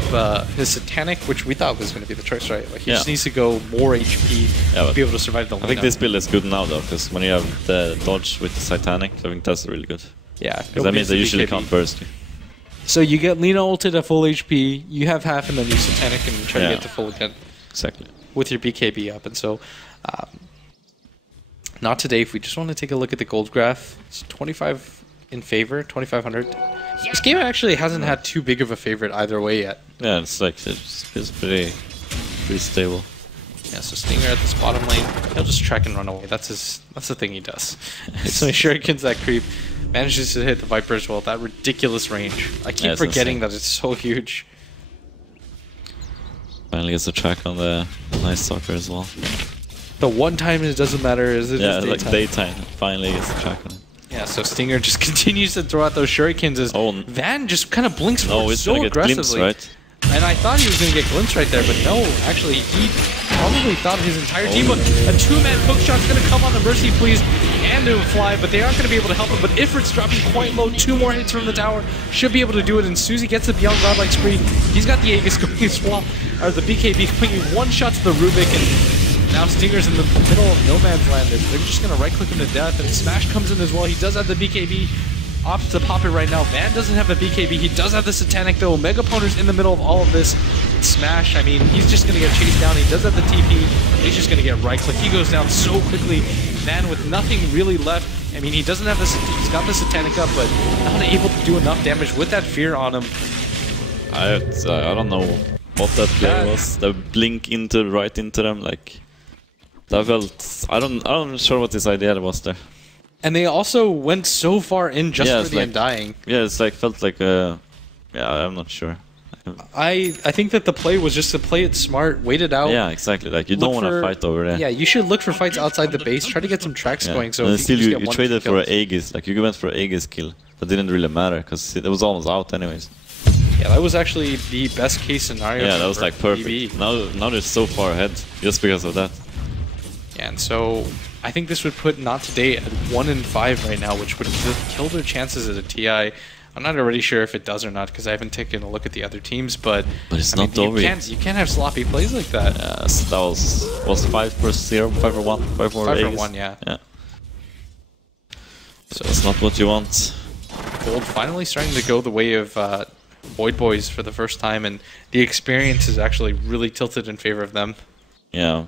his Satanic, which we thought was going to be the choice, right? Like he just needs to go more HP to be able to survive the. I think this build is good now though, because when you have the dodge with the Satanic, I think that's really good. Yeah, because that means they usually can't burst you. So you get Lina ulted at full HP, you have half, and then you Satanic and try to get to full again. Exactly. With your BKB up, and so not today. If we just want to take a look at the gold graph, it's 25 in favor, 2,500. This game actually hasn't had too big of a favorite either way yet. Yeah, it's like it's pretty stable. Yeah, so Stinger at this bottom lane, he'll just track and run away. That's the thing he does. So he shurikens that creep, manages to hit the Viper as well. That ridiculous range. I keep forgetting that it's so huge. Finally gets a track on the nice soccer as well. The one time it doesn't matter is it just like daytime. Finally gets a track on it. Yeah, so Stinger just continues to throw out those shurikens as Van just kind of blinks forward so aggressively. Glimpse, right? And I thought he was going to get glimpsed right there, but no, actually he probably thought his entire team, but a two-man hookshot's going to come on the Mercy Please and do a fly, but they aren't going to be able to help him. But Ifrit's dropping quite low, 2 more hits from the tower, should be able to do it, and Susie gets the Beyond Godlike spree. He's got the Aegis going as well, or the BKB going 1 shot to the Rubik, and now Stinger's in the middle of no man's land. They're just going to right-click him to death, and Smash comes in as well. He does have the BKB. Opts to pop it right now. Van doesn't have the BKB. He does have the Satanic though. Mega Poner's in the middle of all of this. Smash, I mean, he's just going to get chased down. He does have the TP. He's just going to get right-click. He goes down so quickly. Van with nothing really left. I mean, he doesn't have this. He's got the Satanic up, but not able to do enough damage with that fear on him. I don't know what that play was. The blink right into them, like that felt. I'm sure what this idea was there. And they also went so far in just for the Undying. Yeah, it's like felt like yeah, I'm not sure. I think that the play was just to play it smart, wait it out. Yeah, exactly. Like you don't want to fight over there. Yeah, you should look for fights outside the base. Try to get some tracks going. So and still, you traded for an Aegis. Like you went for an Aegis kill. That didn't really matter because it was almost out anyways. Yeah, that was actually the best case scenario. Yeah, that was like perfect. BB. Now they're so far ahead just because of that. Yeah, and so I think this would put NoT today at 1-5 right now, which would kill their chances at a TI. I'm not already sure if it does or not because I haven't taken a look at the other teams, but it's not over. You can't have sloppy plays like that. Yes, that was 5-0, 5-1, 5-1, yeah. So it's not what you want. Gold finally starting to go the way of Void Boys for the first time, and the experience is actually really tilted in favor of them. Yeah,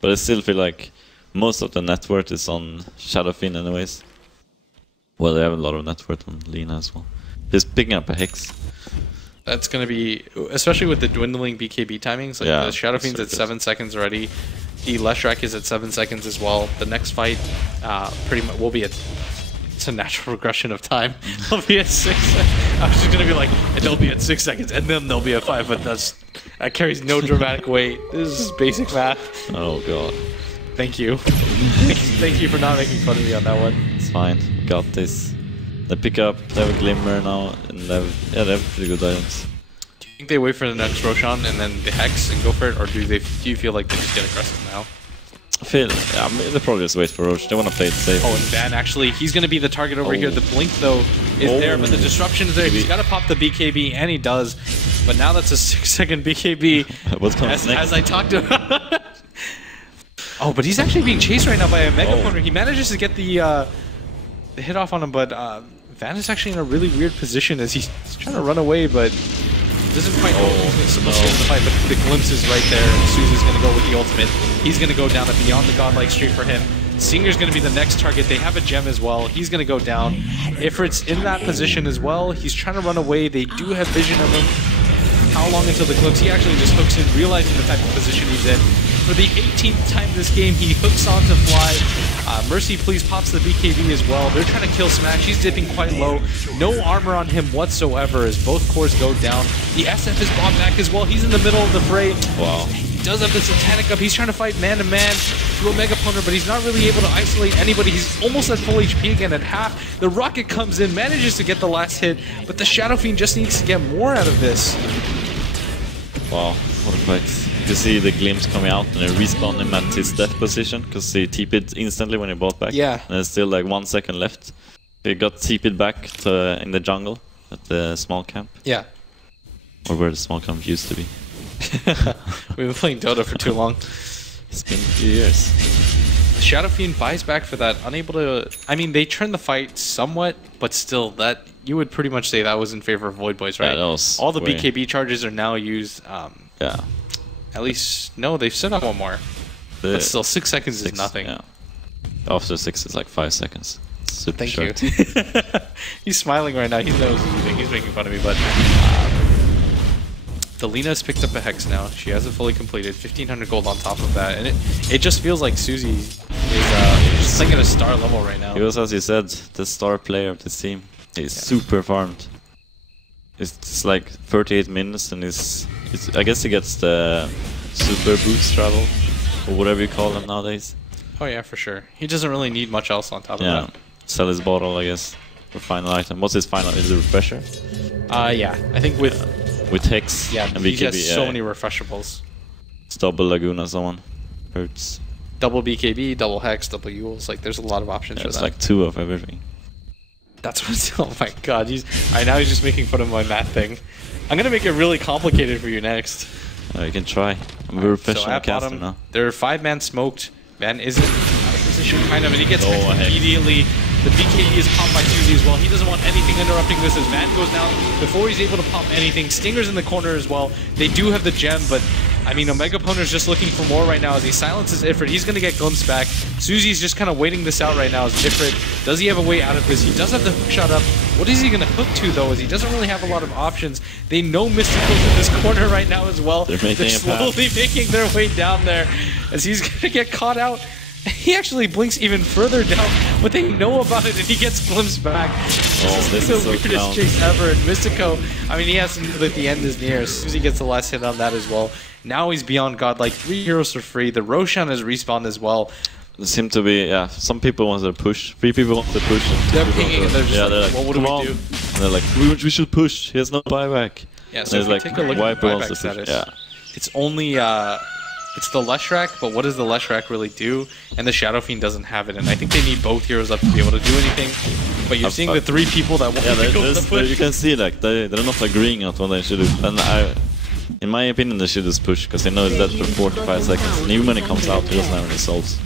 but I still feel like most of the net worth is on Shadowfiend anyways. Well, they have a lot of net worth on Lina as well. He's picking up a Hex. That's going to be, especially with the dwindling BKB timings, like the Shadowfiend's at 7 seconds already. The Leshrac is at 7 seconds as well. The next fight pretty much will be at, it's a natural regression of time. They'll be at 6 seconds. I was just going to be like, they'll be at 6 seconds and then they'll be at 5, but that carries no dramatic weight. This is basic math. Oh god. Thank you. Thank you for not making fun of me on that one. It's fine. We got this. They pick up, they have a Glimmer now, and they have pretty good items. Do you think they wait for the next Roshan and then the Hex and go for it, or do you feel like they just get aggressive now? I mean, they probably just wait for Roche. They want to play it safe. Oh, and Van actually, he's going to be the target over here. The Blink, though, is there, but the Disruption is there. He's got to pop the BKB, and he does. But now that's a 6-second BKB. What comes next? As I talked about. Oh, but he's actually being chased right now by a Mega Poner. He manages to get the hit off on him, but Van is actually in a really weird position as he's trying to run away, but doesn't quite know he's supposed to get in the fight, but the glimpse is right there, and Susie's going to go with the ultimate. He's going to go down a Beyond the Godlike streak for him. Singer's going to be the next target. They have a gem as well. He's going to go down. Ifrit's in that position as well. He's trying to run away. They do have vision of him. How long until the glimpse? He actually just hooks in, realizing the type of position he's in. for the 18th time this game. He hooks onto Fly. Mercy Please pops the BKB as well. They're trying to kill Smash. He's dipping quite low. No armor on him whatsoever as both cores go down. The SF is brought back as well. He's in the middle of the fray. Wow. He does have the Satanic up. He's trying to fight man-to-man to a Mega Punter, but he's not really able to isolate anybody. He's almost at full HP again at half. The Rocket comes in, manages to get the last hit, but the Shadow Fiend just needs to get more out of this. Wow, what a fight. You can see the glimpse coming out and they respawn him at his death position because he TP'd instantly when he bought back. Yeah. And there's still like 1 second left. He got TP'd back to, in the jungle at the small camp. Yeah. Or where the small camp used to be. We've been playing Dota for too long. It's been a few years. Shadow Fiend buys back for that, unable to... I mean, they turned the fight somewhat, but still, that you would pretty much say that was in favor of Void Boys, right? Yeah, that was all the BKB charges are now used. Yeah. At least, no, they've still got one more. But still, 6 seconds is nothing. Yeah. After 6 is like 5 seconds. Super Thank short. you. He's smiling right now. He knows he's making fun of me, but... Delina's picked up a Hex now. She has it fully completed. 1,500 gold on top of that. And it just feels like Susie is just playing at a star level right now. He was, as you said, the star player of this team. He's super farmed. It's like 38 minutes and I guess he gets the super boost travel, or whatever you call them nowadays. Oh yeah, for sure. He doesn't really need much else on top of that. Sell his bottle, I guess, for final item. What's his final? Is it refresher? Yeah. I think with Hex and BKB, he has so many refreshables. It's double Laguna, someone hurts. Double BKB, double Hex, double Yules. Like, there's a lot of options for that. It's like 2 of everything. That's what's... Oh my god, now he's just making fun of my math thing. I'm gonna make it really complicated for you next. You can try. I'm a professional caster now. They're 5-man smoked. Van isn't out of position, kind of, and he gets hit Hex. immediately. The BKB is popped by Suzy as well. He doesn't want anything interrupting this as Van goes down before he's able to pop anything. Stinger's in the corner as well. They do have the gem, but I mean, Omega Poner's just looking for more right now as he silences Ifrit. He's going to get glimpsed back. Suzy's just kind of waiting this out right now as Ifrit. Does he have a way out of this? He does have the hook shot up. What is he going to hook to, though, as he doesn't really have a lot of options. They know Mystical's in this corner right now as well. They're slowly making their way down there as he's going to get caught out. He actually blinks even further down, but they know about it and he gets glimpsed back. This is the weirdest chase ever. And Mystico, I mean, he has something that the end is near. Suzy gets the last hit on that as well. Now he's beyond God, like 3 heroes for free. The Roshan has respawned as well. There seem to be, some people want to push. 3 people want to push. They're pinging and they're just like, well, what do we do? And they're like, we should push. He has no buyback. Yeah, so if like, take a look at the buyback status. It's only... it's the Leshrac, but what does the Leshrac really do? And the Shadow Fiend doesn't have it, and I think they need both heroes up to be able to do anything. But you're seeing the 3 people that want to go to the push. You can see like they're not agreeing on what they should do. And in my opinion, they should just push because they know it's dead for 4 to 5 seconds. And even when it comes out, he doesn't have any souls.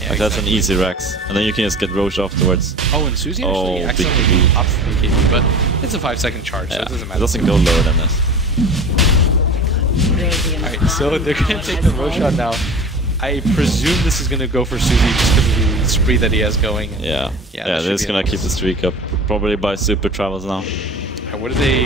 Yeah, like that's an easy Rax, and then you can just get Roche afterwards. Oh, and Suzy actually accidentally pops the BKB, but it's a 5-second charge, so it doesn't matter. It doesn't go lower than this. Alright, so they're going to take the Roshan now. I presume this is going to go for Suzy just because of the spree that he has going. Yeah, they're just going to keep the streak up. Probably buy super travels now. What are they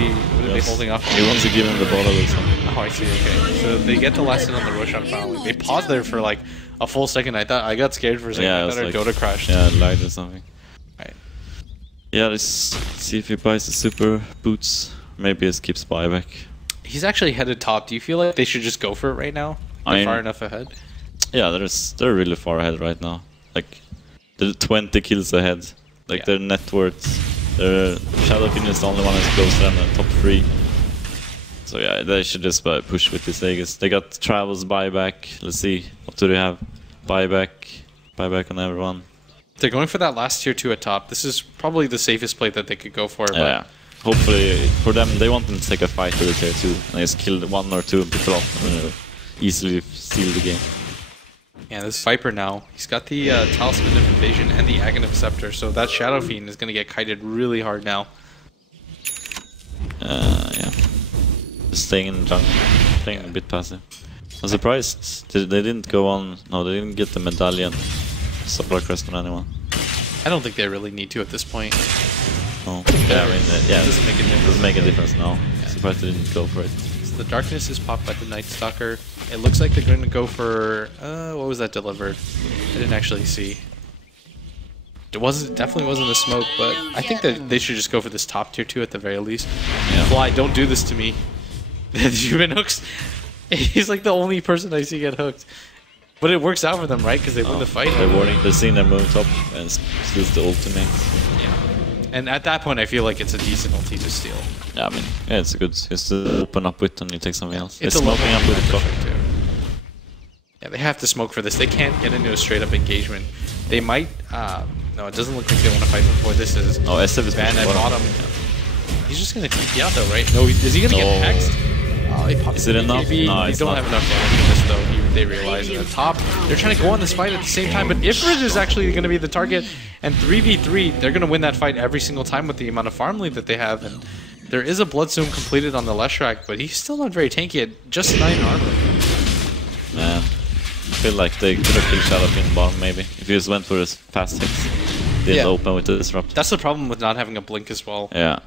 holding off on? He wants to give him the bottle or something. Oh, I see, okay. So they get the last hit on the Roshan finally. They paused there for like a full second. I got scared for a second. I thought our Dota crashed. Yeah, it lied or something. Alright. Yeah, let's see if he buys the super boots. Maybe he skips buyback. He's actually headed top. Do you feel like they should just go for it right now? They're far enough ahead? Yeah, they're really far ahead right now. Like, they're 20 kills ahead. Like, their net worth. Their Shadow Fiend is the only one that's close to them, top 3. So yeah, they should just push with this Aegis. They got Travels, buyback. Let's see, what do they have? Buyback on everyone. They're going for that last tier 2 at top. This is probably the safest play that they could go for. Yeah. Hopefully, for them, they want them to take a fight to the tier 2 and just kill 1 or 2 people off and easily steal the game. Yeah, this Viper now, he's got the Talisman of Invasion and the Aghanim Scepter, so that Shadow Fiend is going to get kited really hard now. Yeah. Just staying in the jungle, playing a bit passive. I'm surprised they didn't go on, no, they didn't get the medallion Solar Crest on anyone. I don't think they really need to at this point. Oh, yeah, I mean, it doesn't make a difference. It doesn't make a difference now. Yeah. Surprised they didn't go for it. The Darkness is popped by the Night Stalker. It looks like they're going to go for... what was that delivered? I didn't actually see. Definitely wasn't a smoke, but I think that they should just go for this top tier 2 at the very least. Yeah. Fly, don't do this to me. You've been hooked. He's like the only person I see get hooked. But it works out for them, right? Because they win the fight. They're seeing them move top and steals the ultimate. Yeah. And at that point, I feel like it's a decent ulti to steal. Yeah, I mean, yeah, it's a good. Just to open up with and you take something else. It's smoking up with the clock too. Yeah, they have to smoke for this. They can't get into a straight up engagement. They might. No, it doesn't look like they want to fight before this is. Oh, SF is Van at bottom. Yeah. He's just gonna TP out though, right? No, is he gonna get hexed? Oh, he pops. Is it enough? No, they don't have enough damage for this though. They realize at the top. They're trying to go on this fight at the same time, but Ifrit is actually going to be the target. And 3v3, they're going to win that fight every single time with the amount of farm lead that they have. And there is a Bloodstone completed on the Leshrac, but he's still not very tanky at just 9 armor. Man, I feel like they could have killed Shadow in bottom maybe. If he just went for his fast hits. Didn't open with the disrupt. That's the problem with not having a blink as well. Yeah.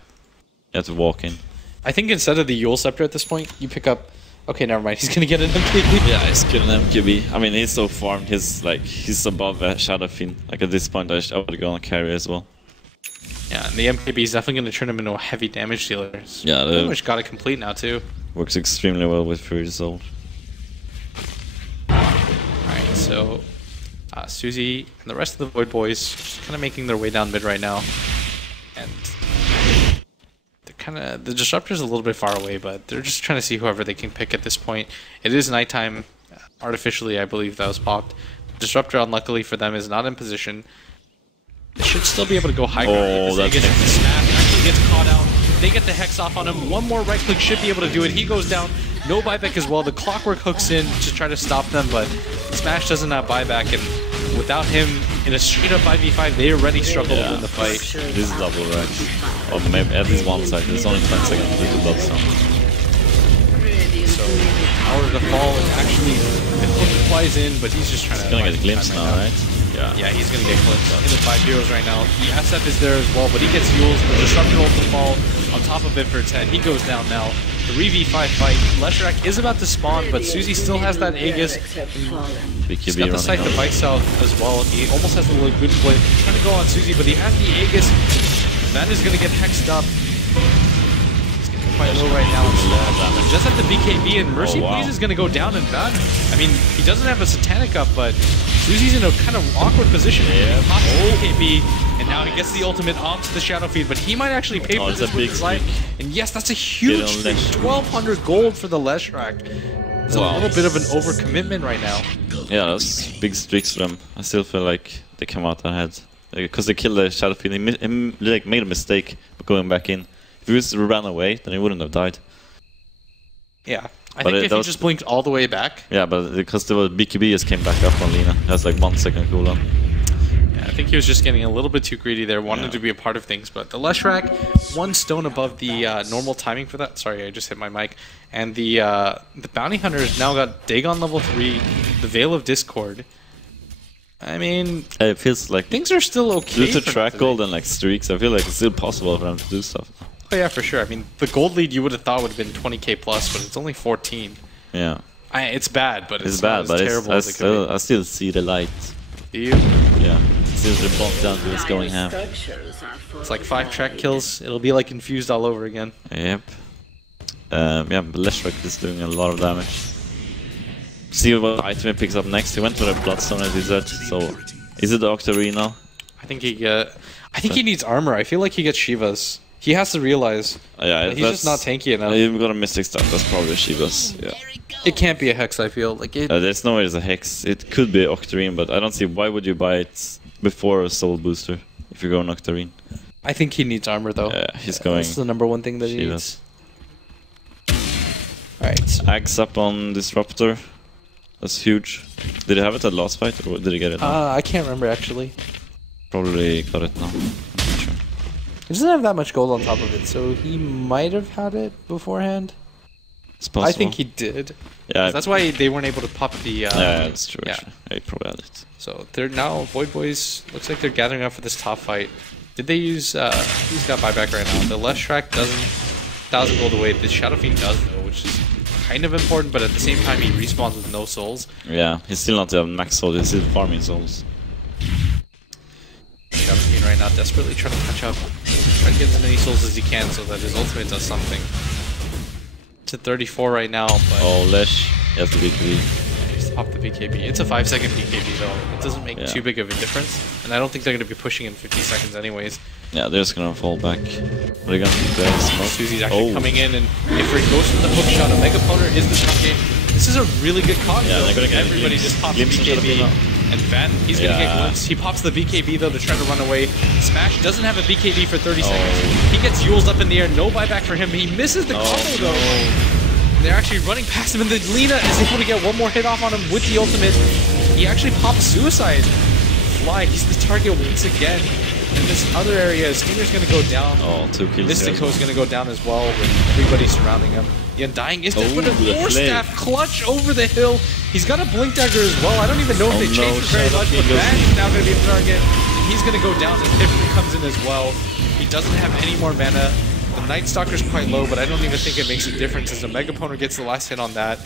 You have to walk in. I think instead of the Yule Scepter at this point, you pick up... Okay, never mind. He's gonna get an MKB. Yeah, he's getting an MKB. I mean, he's so farmed. He's above Shadow Fiend. Like at this point, I would go on carry as well. Yeah, and the MKB is definitely gonna turn him into a heavy damage dealer. Yeah, pretty much got it complete now too. Works extremely well with Fury Soul. Alright, so Susie and the rest of the Void Boys just kind of making their way down mid right now, and the Disruptor's a little bit far away, but they're just trying to see whoever they can pick at this point. It is nighttime. Artificially, I believe that was popped. Disruptor, unluckily for them, is not in position. They should still be able to go high ground. Oh, that's the snap actually gets caught out. They get the Hex off on him. One more right click should be able to do it. He goes down. No buyback as well. The Clockwork hooks in to try to stop them, but Smash doesn't have buyback, and without him in a straight up 5v5, they already struggle to win the fight. This is double right. Or maybe at least one side. There's only 10 seconds to do the Bloodstone. So, power to fall, and actually the hook flies in, but he's just trying to... He's gonna get a glimpse now, right? Yeah, he's gonna get glimpsed in the 5 heroes right now. The SF is there as well, but he gets Yules. The Disruptor ult to fall on top of it for its head. He goes down now. 3v5 fight. Leshrac is about to spawn, but Susie still has that Aegis. He's got the sight to bite south as well. He almost has a little good play. He's trying to go on Susie, but he has the Aegis. That is going to get hexed up. He's getting quite low right now. Just at the BKB, and Mercy Please is going to go down and bad. I mean, he doesn't have a Satanic up, but Susie's in a kind of awkward position. Yeah. Pops the BKB, and now he gets the ultimate onto the Shadow Feed, but he might actually pay for this with his life. And yes, that's a huge streak. 1,200 gold for the Leshrac. It's a little bit of an overcommitment right now. Yeah, that's big streaks for them. I still feel like they come out ahead. Because they killed the Shadow Fiend. He made a mistake going back in. If he just ran away, then he wouldn't have died. Yeah. I think if he just blinked all the way back. Yeah, but because the BKB just came back up on Lina. That's like 1 second cooldown. Yeah, I think he was just getting a little bit too greedy there, wanted to be a part of things. But the Leshrac, 1 stone above the normal timing for that. Sorry, I just hit my mic. And the Bounty Hunters now got Dagon level 3, the Veil of Discord. I mean, it feels like things are still okay. Due to track gold and like streaks, I feel like it's still possible for them to do stuff. Oh yeah, for sure. I mean, the gold lead you would have thought would have been 20k plus, but it's only 14. Yeah. It's bad, but it's bad, but terrible I still see the light. Do you? Yeah. Still the bomb down to it's going ham. It's like 5 track kills. It'll be like infused all over again. Yep. Yeah, but Leshrac is doing a lot of damage. See what item he picks up next. He went for the Bloodstone as he said. So, is it the Octarine now? I think he needs armor. I feel like he gets Shivas. He has to realize he's just not tanky enough. You've got a Mystic Staff. That's probably Shivas. Yeah. It can't be a Hex. I feel like it. There's no way it's a Hex. It could be Octarine, but I don't see why would you buy it before a Soul Booster if you go on Octarine. I think he needs armor though. Yeah, he's going. That's the #1 thing that he needs. All right. Axe up on Disruptor. That's huge. Did he have it at last fight, or did he get it now? I can't remember actually. Probably got it now. I'm not sure. He doesn't have that much gold on top of it, so he might have had it beforehand. It's possible. I think he did. Yeah. That's why they weren't able to pop the... yeah, that's true. Yeah. He probably had it. So they're now... Void Boys, looks like they're gathering up for this top fight. Did they use... He's got buyback right now. The Leshrac doesn't... 1,000 gold away. The Shadow Fiend does, though, which is kind of important, but at the same time he respawns with no souls. Yeah, he's still not at max souls, he's still farming souls. Shadow right now desperately trying to catch up, try to get as many souls as he can so that his ultimate does something. To 34 right now, but... Oh, Lesh, he has the BKB. Just pop the BKB. It's a 5-second BKB though. It doesn't make too big of a difference, and I don't think they're going to be pushing in 50 seconds anyways. Yeah, they're just going to fall back. What are you going to do? Susie's actually coming in, and if it goes for the hook shot, a Mega Poner is the target. This is a really good cog. Yeah, they're going to get everybody just pops the BKB. And Van, he's going to get glimpsed. He pops the BKB though to try to run away. Smash doesn't have a BKB for 30 seconds. He gets Yules up in the air, no buyback for him. He misses the combo though. They're actually running past him, and then Lina is able to get one more hit off on him with the ultimate. He actually pops Suicide. Fly, he's the target once again. In this other area, Stinger's going to go down. Oh, 2 kills. Mystico's going to go down as well with everybody surrounding him. The Undying is there, but a Force Staff clutch over the hill. He's got a Blink Dagger as well. I don't even know if they changed it very much, but Van's now going to be the target. And he's going to go down as Tiffany comes in as well. He doesn't have any more mana. The Night Stalker's quite low, but I don't even think it makes a difference as the Mega Poner gets the last hit on that.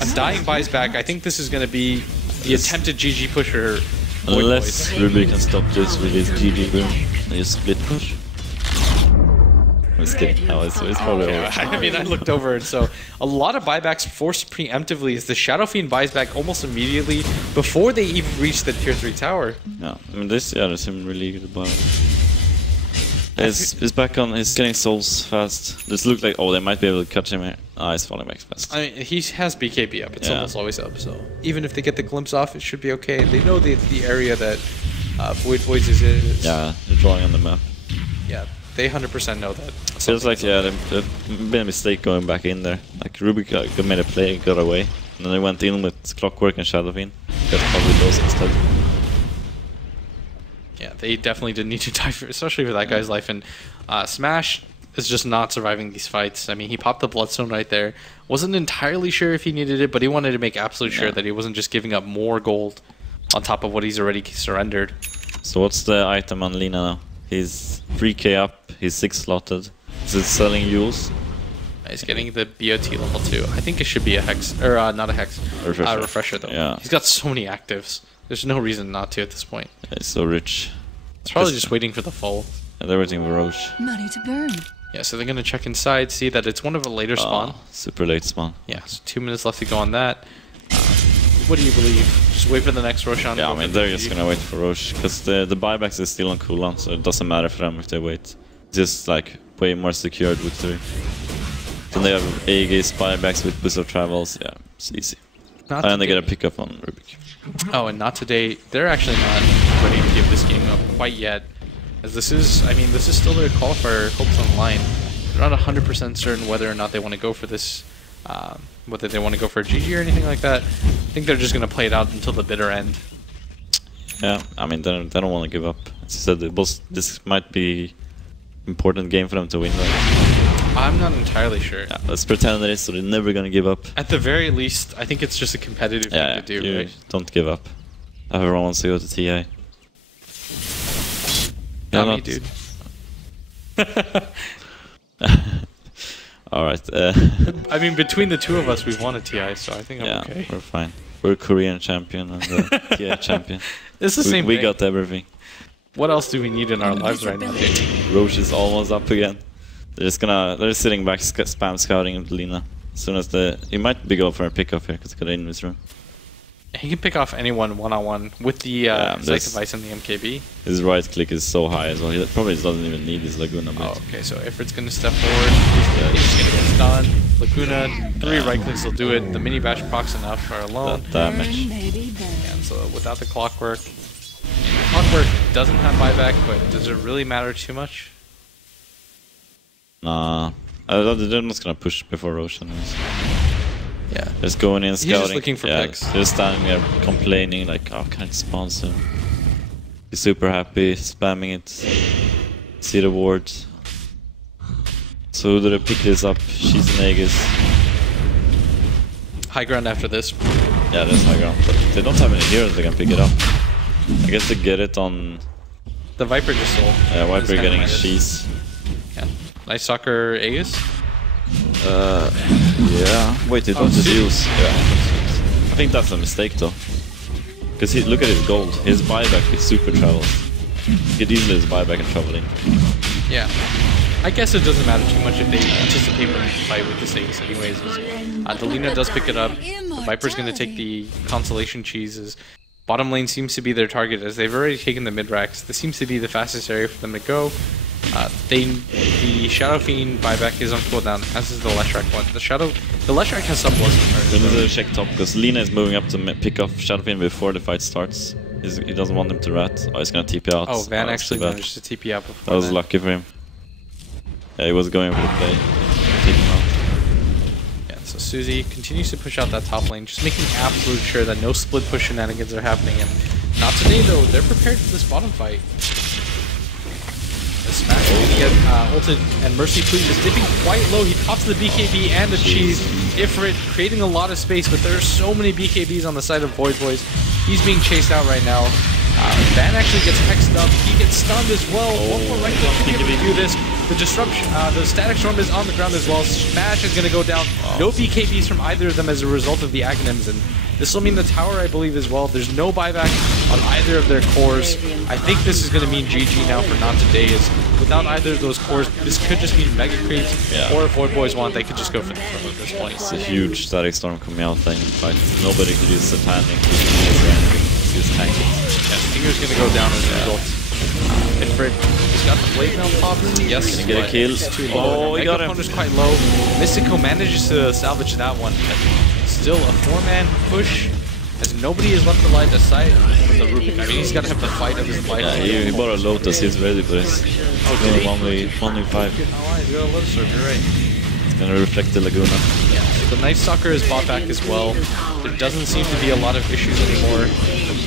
Undying buys back. I think this is going to be the attempted GG pusher. Unless Ruby can stop this with his GG boom and just split push. I'm just kidding. No, it's probably over. I mean, I looked over, and so a lot of buybacks forced preemptively as the Shadow Fiend buys back almost immediately before they even reach the tier 3 tower. Yeah, I mean, this seems really good buy. He's back on, he's getting souls fast. This looks like, oh, they might be able to catch him here. Ah, he's falling back fast. I mean, he has BKB up. It's almost always up, so even if they get the glimpse off, it should be okay. They know the area that Voids is. Yeah, they're drawing on the map. Yeah, they 100% know that. Feels like, yeah, there's been a mistake going back in there. Like, Ruby made a play, got away, and then they went in with Clockwork and Shadow Fiend. Got probably those instead. Yeah, they definitely didn't need to die for, especially for that guy's life. And Smash is just not surviving these fights. I mean, he popped the Bloodstone right there. Wasn't entirely sure if he needed it, but he wanted to make absolutely sure that he wasn't just giving up more gold on top of what he's already surrendered. So what's the item on Lina now? He's 3k up, he's 6 slotted. Is it selling Yules? He's getting the BOT level 2. I think it should be a Hex, or not a Hex, refresher though. Yeah. He's got so many actives. There's no reason not to at this point. Yeah, he's so rich. It's probably just waiting for the fall. And they're waiting for Roche. Money to burn. Yeah, so they're going to check inside, see that it's one of a later spawn. Super late spawn. Yeah, so 2 minutes left to go on that. What do you believe? Just wait for the next Roshan? Yeah, I mean, they're just going to wait for Roche. Because the buybacks is still on cooldown, so it doesn't matter for them if they wait. It's just like way more secured with 3. Then they have Aegis, buybacks with boost of travels. Yeah, it's easy. And they get a pickup on Rubik. Oh, and not today. They're actually not ready to give this game up quite yet. As this is, I mean, this is still their qualifier hopes on the line. They're not 100% certain whether or not they want to go for this, whether they want to go for a GG or anything like that. I think they're just going to play it out until the bitter end. Yeah, I mean, they don't want to give up. As I said, this might be important game for them to win, right? I'm not entirely sure. Yeah, let's pretend it is, so they're never gonna give up. At the very least, I think it's just a competitive thing to do, right? Don't give up. Everyone wants to go to TI. Not me, dude. Alright. I mean, between the two of us, we've won a TI, so I think I'm okay. We're fine. We're Korean champion and the TI champion. It's the same thing. We got everything. What else do we need in our lives right now, dude? Roche is almost up again. They're sitting back, spam scouting into Lina. As soon as he might be going for a pickup here because he got in his room. He can pick off anyone one-on-one with the Sight Device and the MKB. His right click is so high as well. He probably doesn't even need his Laguna. Oh, okay, so Ifrit's going to step forward. He's going to get stunned. Laguna, 3 right clicks will do it. The mini bash procs enough are alone. That damage. And so without the Clockwork doesn't have buyback, but does it really matter too much? Nah, they're not gonna push before Roshan is. Yeah. Just going in, scouting. He's just looking for picks. They're standing there complaining like, oh, can't spawn soon. He's super happy, spamming it. See the wards. So do they pick this up? She's an Aegis. High ground after this. Yeah, there's high ground, but they don't have any heroes that can pick it up. I guess they get it on... The Viper just sold. Yeah, Viper getting cheese. Yeah. Nice Soccer Aegis. Yeah, wait, it was the use. Yeah. I think that's a mistake though. Because look at his gold. His buyback is super travel. He could easily his buyback and travel in. Yeah. I guess it doesn't matter too much if they anticipate when they fight with the Sagas anyways. The Lina does pick it up. The Viper's going to take the consolation cheeses. Bottom lane seems to be their target as they've already taken the mid racks. This seems to be the fastest area for them to go. The Shadow Fiend buyback is on cooldown, as is the Leshrac one. The Leshrac has some blessing. Let me check top because Lina is moving up to pick off Shadow Fiend before the fight starts. He doesn't want him to rat. Oh, he's gonna TP out. Oh, Van actually managed to TP out before that. Was lucky for him. Yeah, he was going for the play. Take him out. Yeah, so Suzy continues to push out that top lane, just making absolute sure that no split push shenanigans are happening. And not today though, they're prepared for this bottom fight. The Smash is gonna get ulted, and Mercy Please is dipping quite low. He pops the BKB and the cheese. Ifrit creating a lot of space, but there are so many BKBs on the side of Void Boys. He's being chased out right now. Van actually gets hexed up. He gets stunned as well. One more right click to be able to do this. The disruption, the static storm is on the ground as well. Smash is going to go down. No BKBs from either of them as a result of the Aghanims, and this will mean the tower, I believe, as well. There's no buyback on either of their cores. I think this is going to mean GG now for not today. Is without either of those cores, this could just mean mega creeps. Yeah. Or if Void Boys want, they could just go for the throne at this point. It's a huge static storm coming out there. In fact, nobody could use the tanning. Just tank it. Yeah, Stinger's going to go down as a result. Ifrit has got the blade mail popped. Yes, can he get a kill? Too low. He got him. Megaponder's quite low. Mystico manages to salvage that one. But still a 4-man push as nobody is left alive aside from the Rubik. I mean, he's got to have the fight of his life. Yeah, he bought a Lotus. He's ready for this. Oh, did he? 1v5. Oh, he's got a Lotus Orb, you're right. It's gonna reflect the Laguna. Yeah, so the Night Stalker is bought back as well. There doesn't seem to be a lot of issues anymore.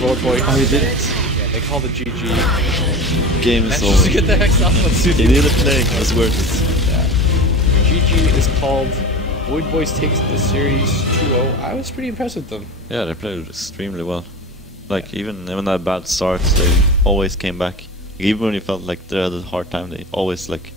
Road Boy. Oh, he did it. Yeah, they call the GG. Game is over. To get the hex off on Suzy. He did a play. It was worth it. Yeah. GG is called. Void Boys takes the series 2-0. I was pretty impressed with them. Yeah, they played extremely well. Like, even that bad starts, they always came back. Even when you felt like they had a hard time, they always, like,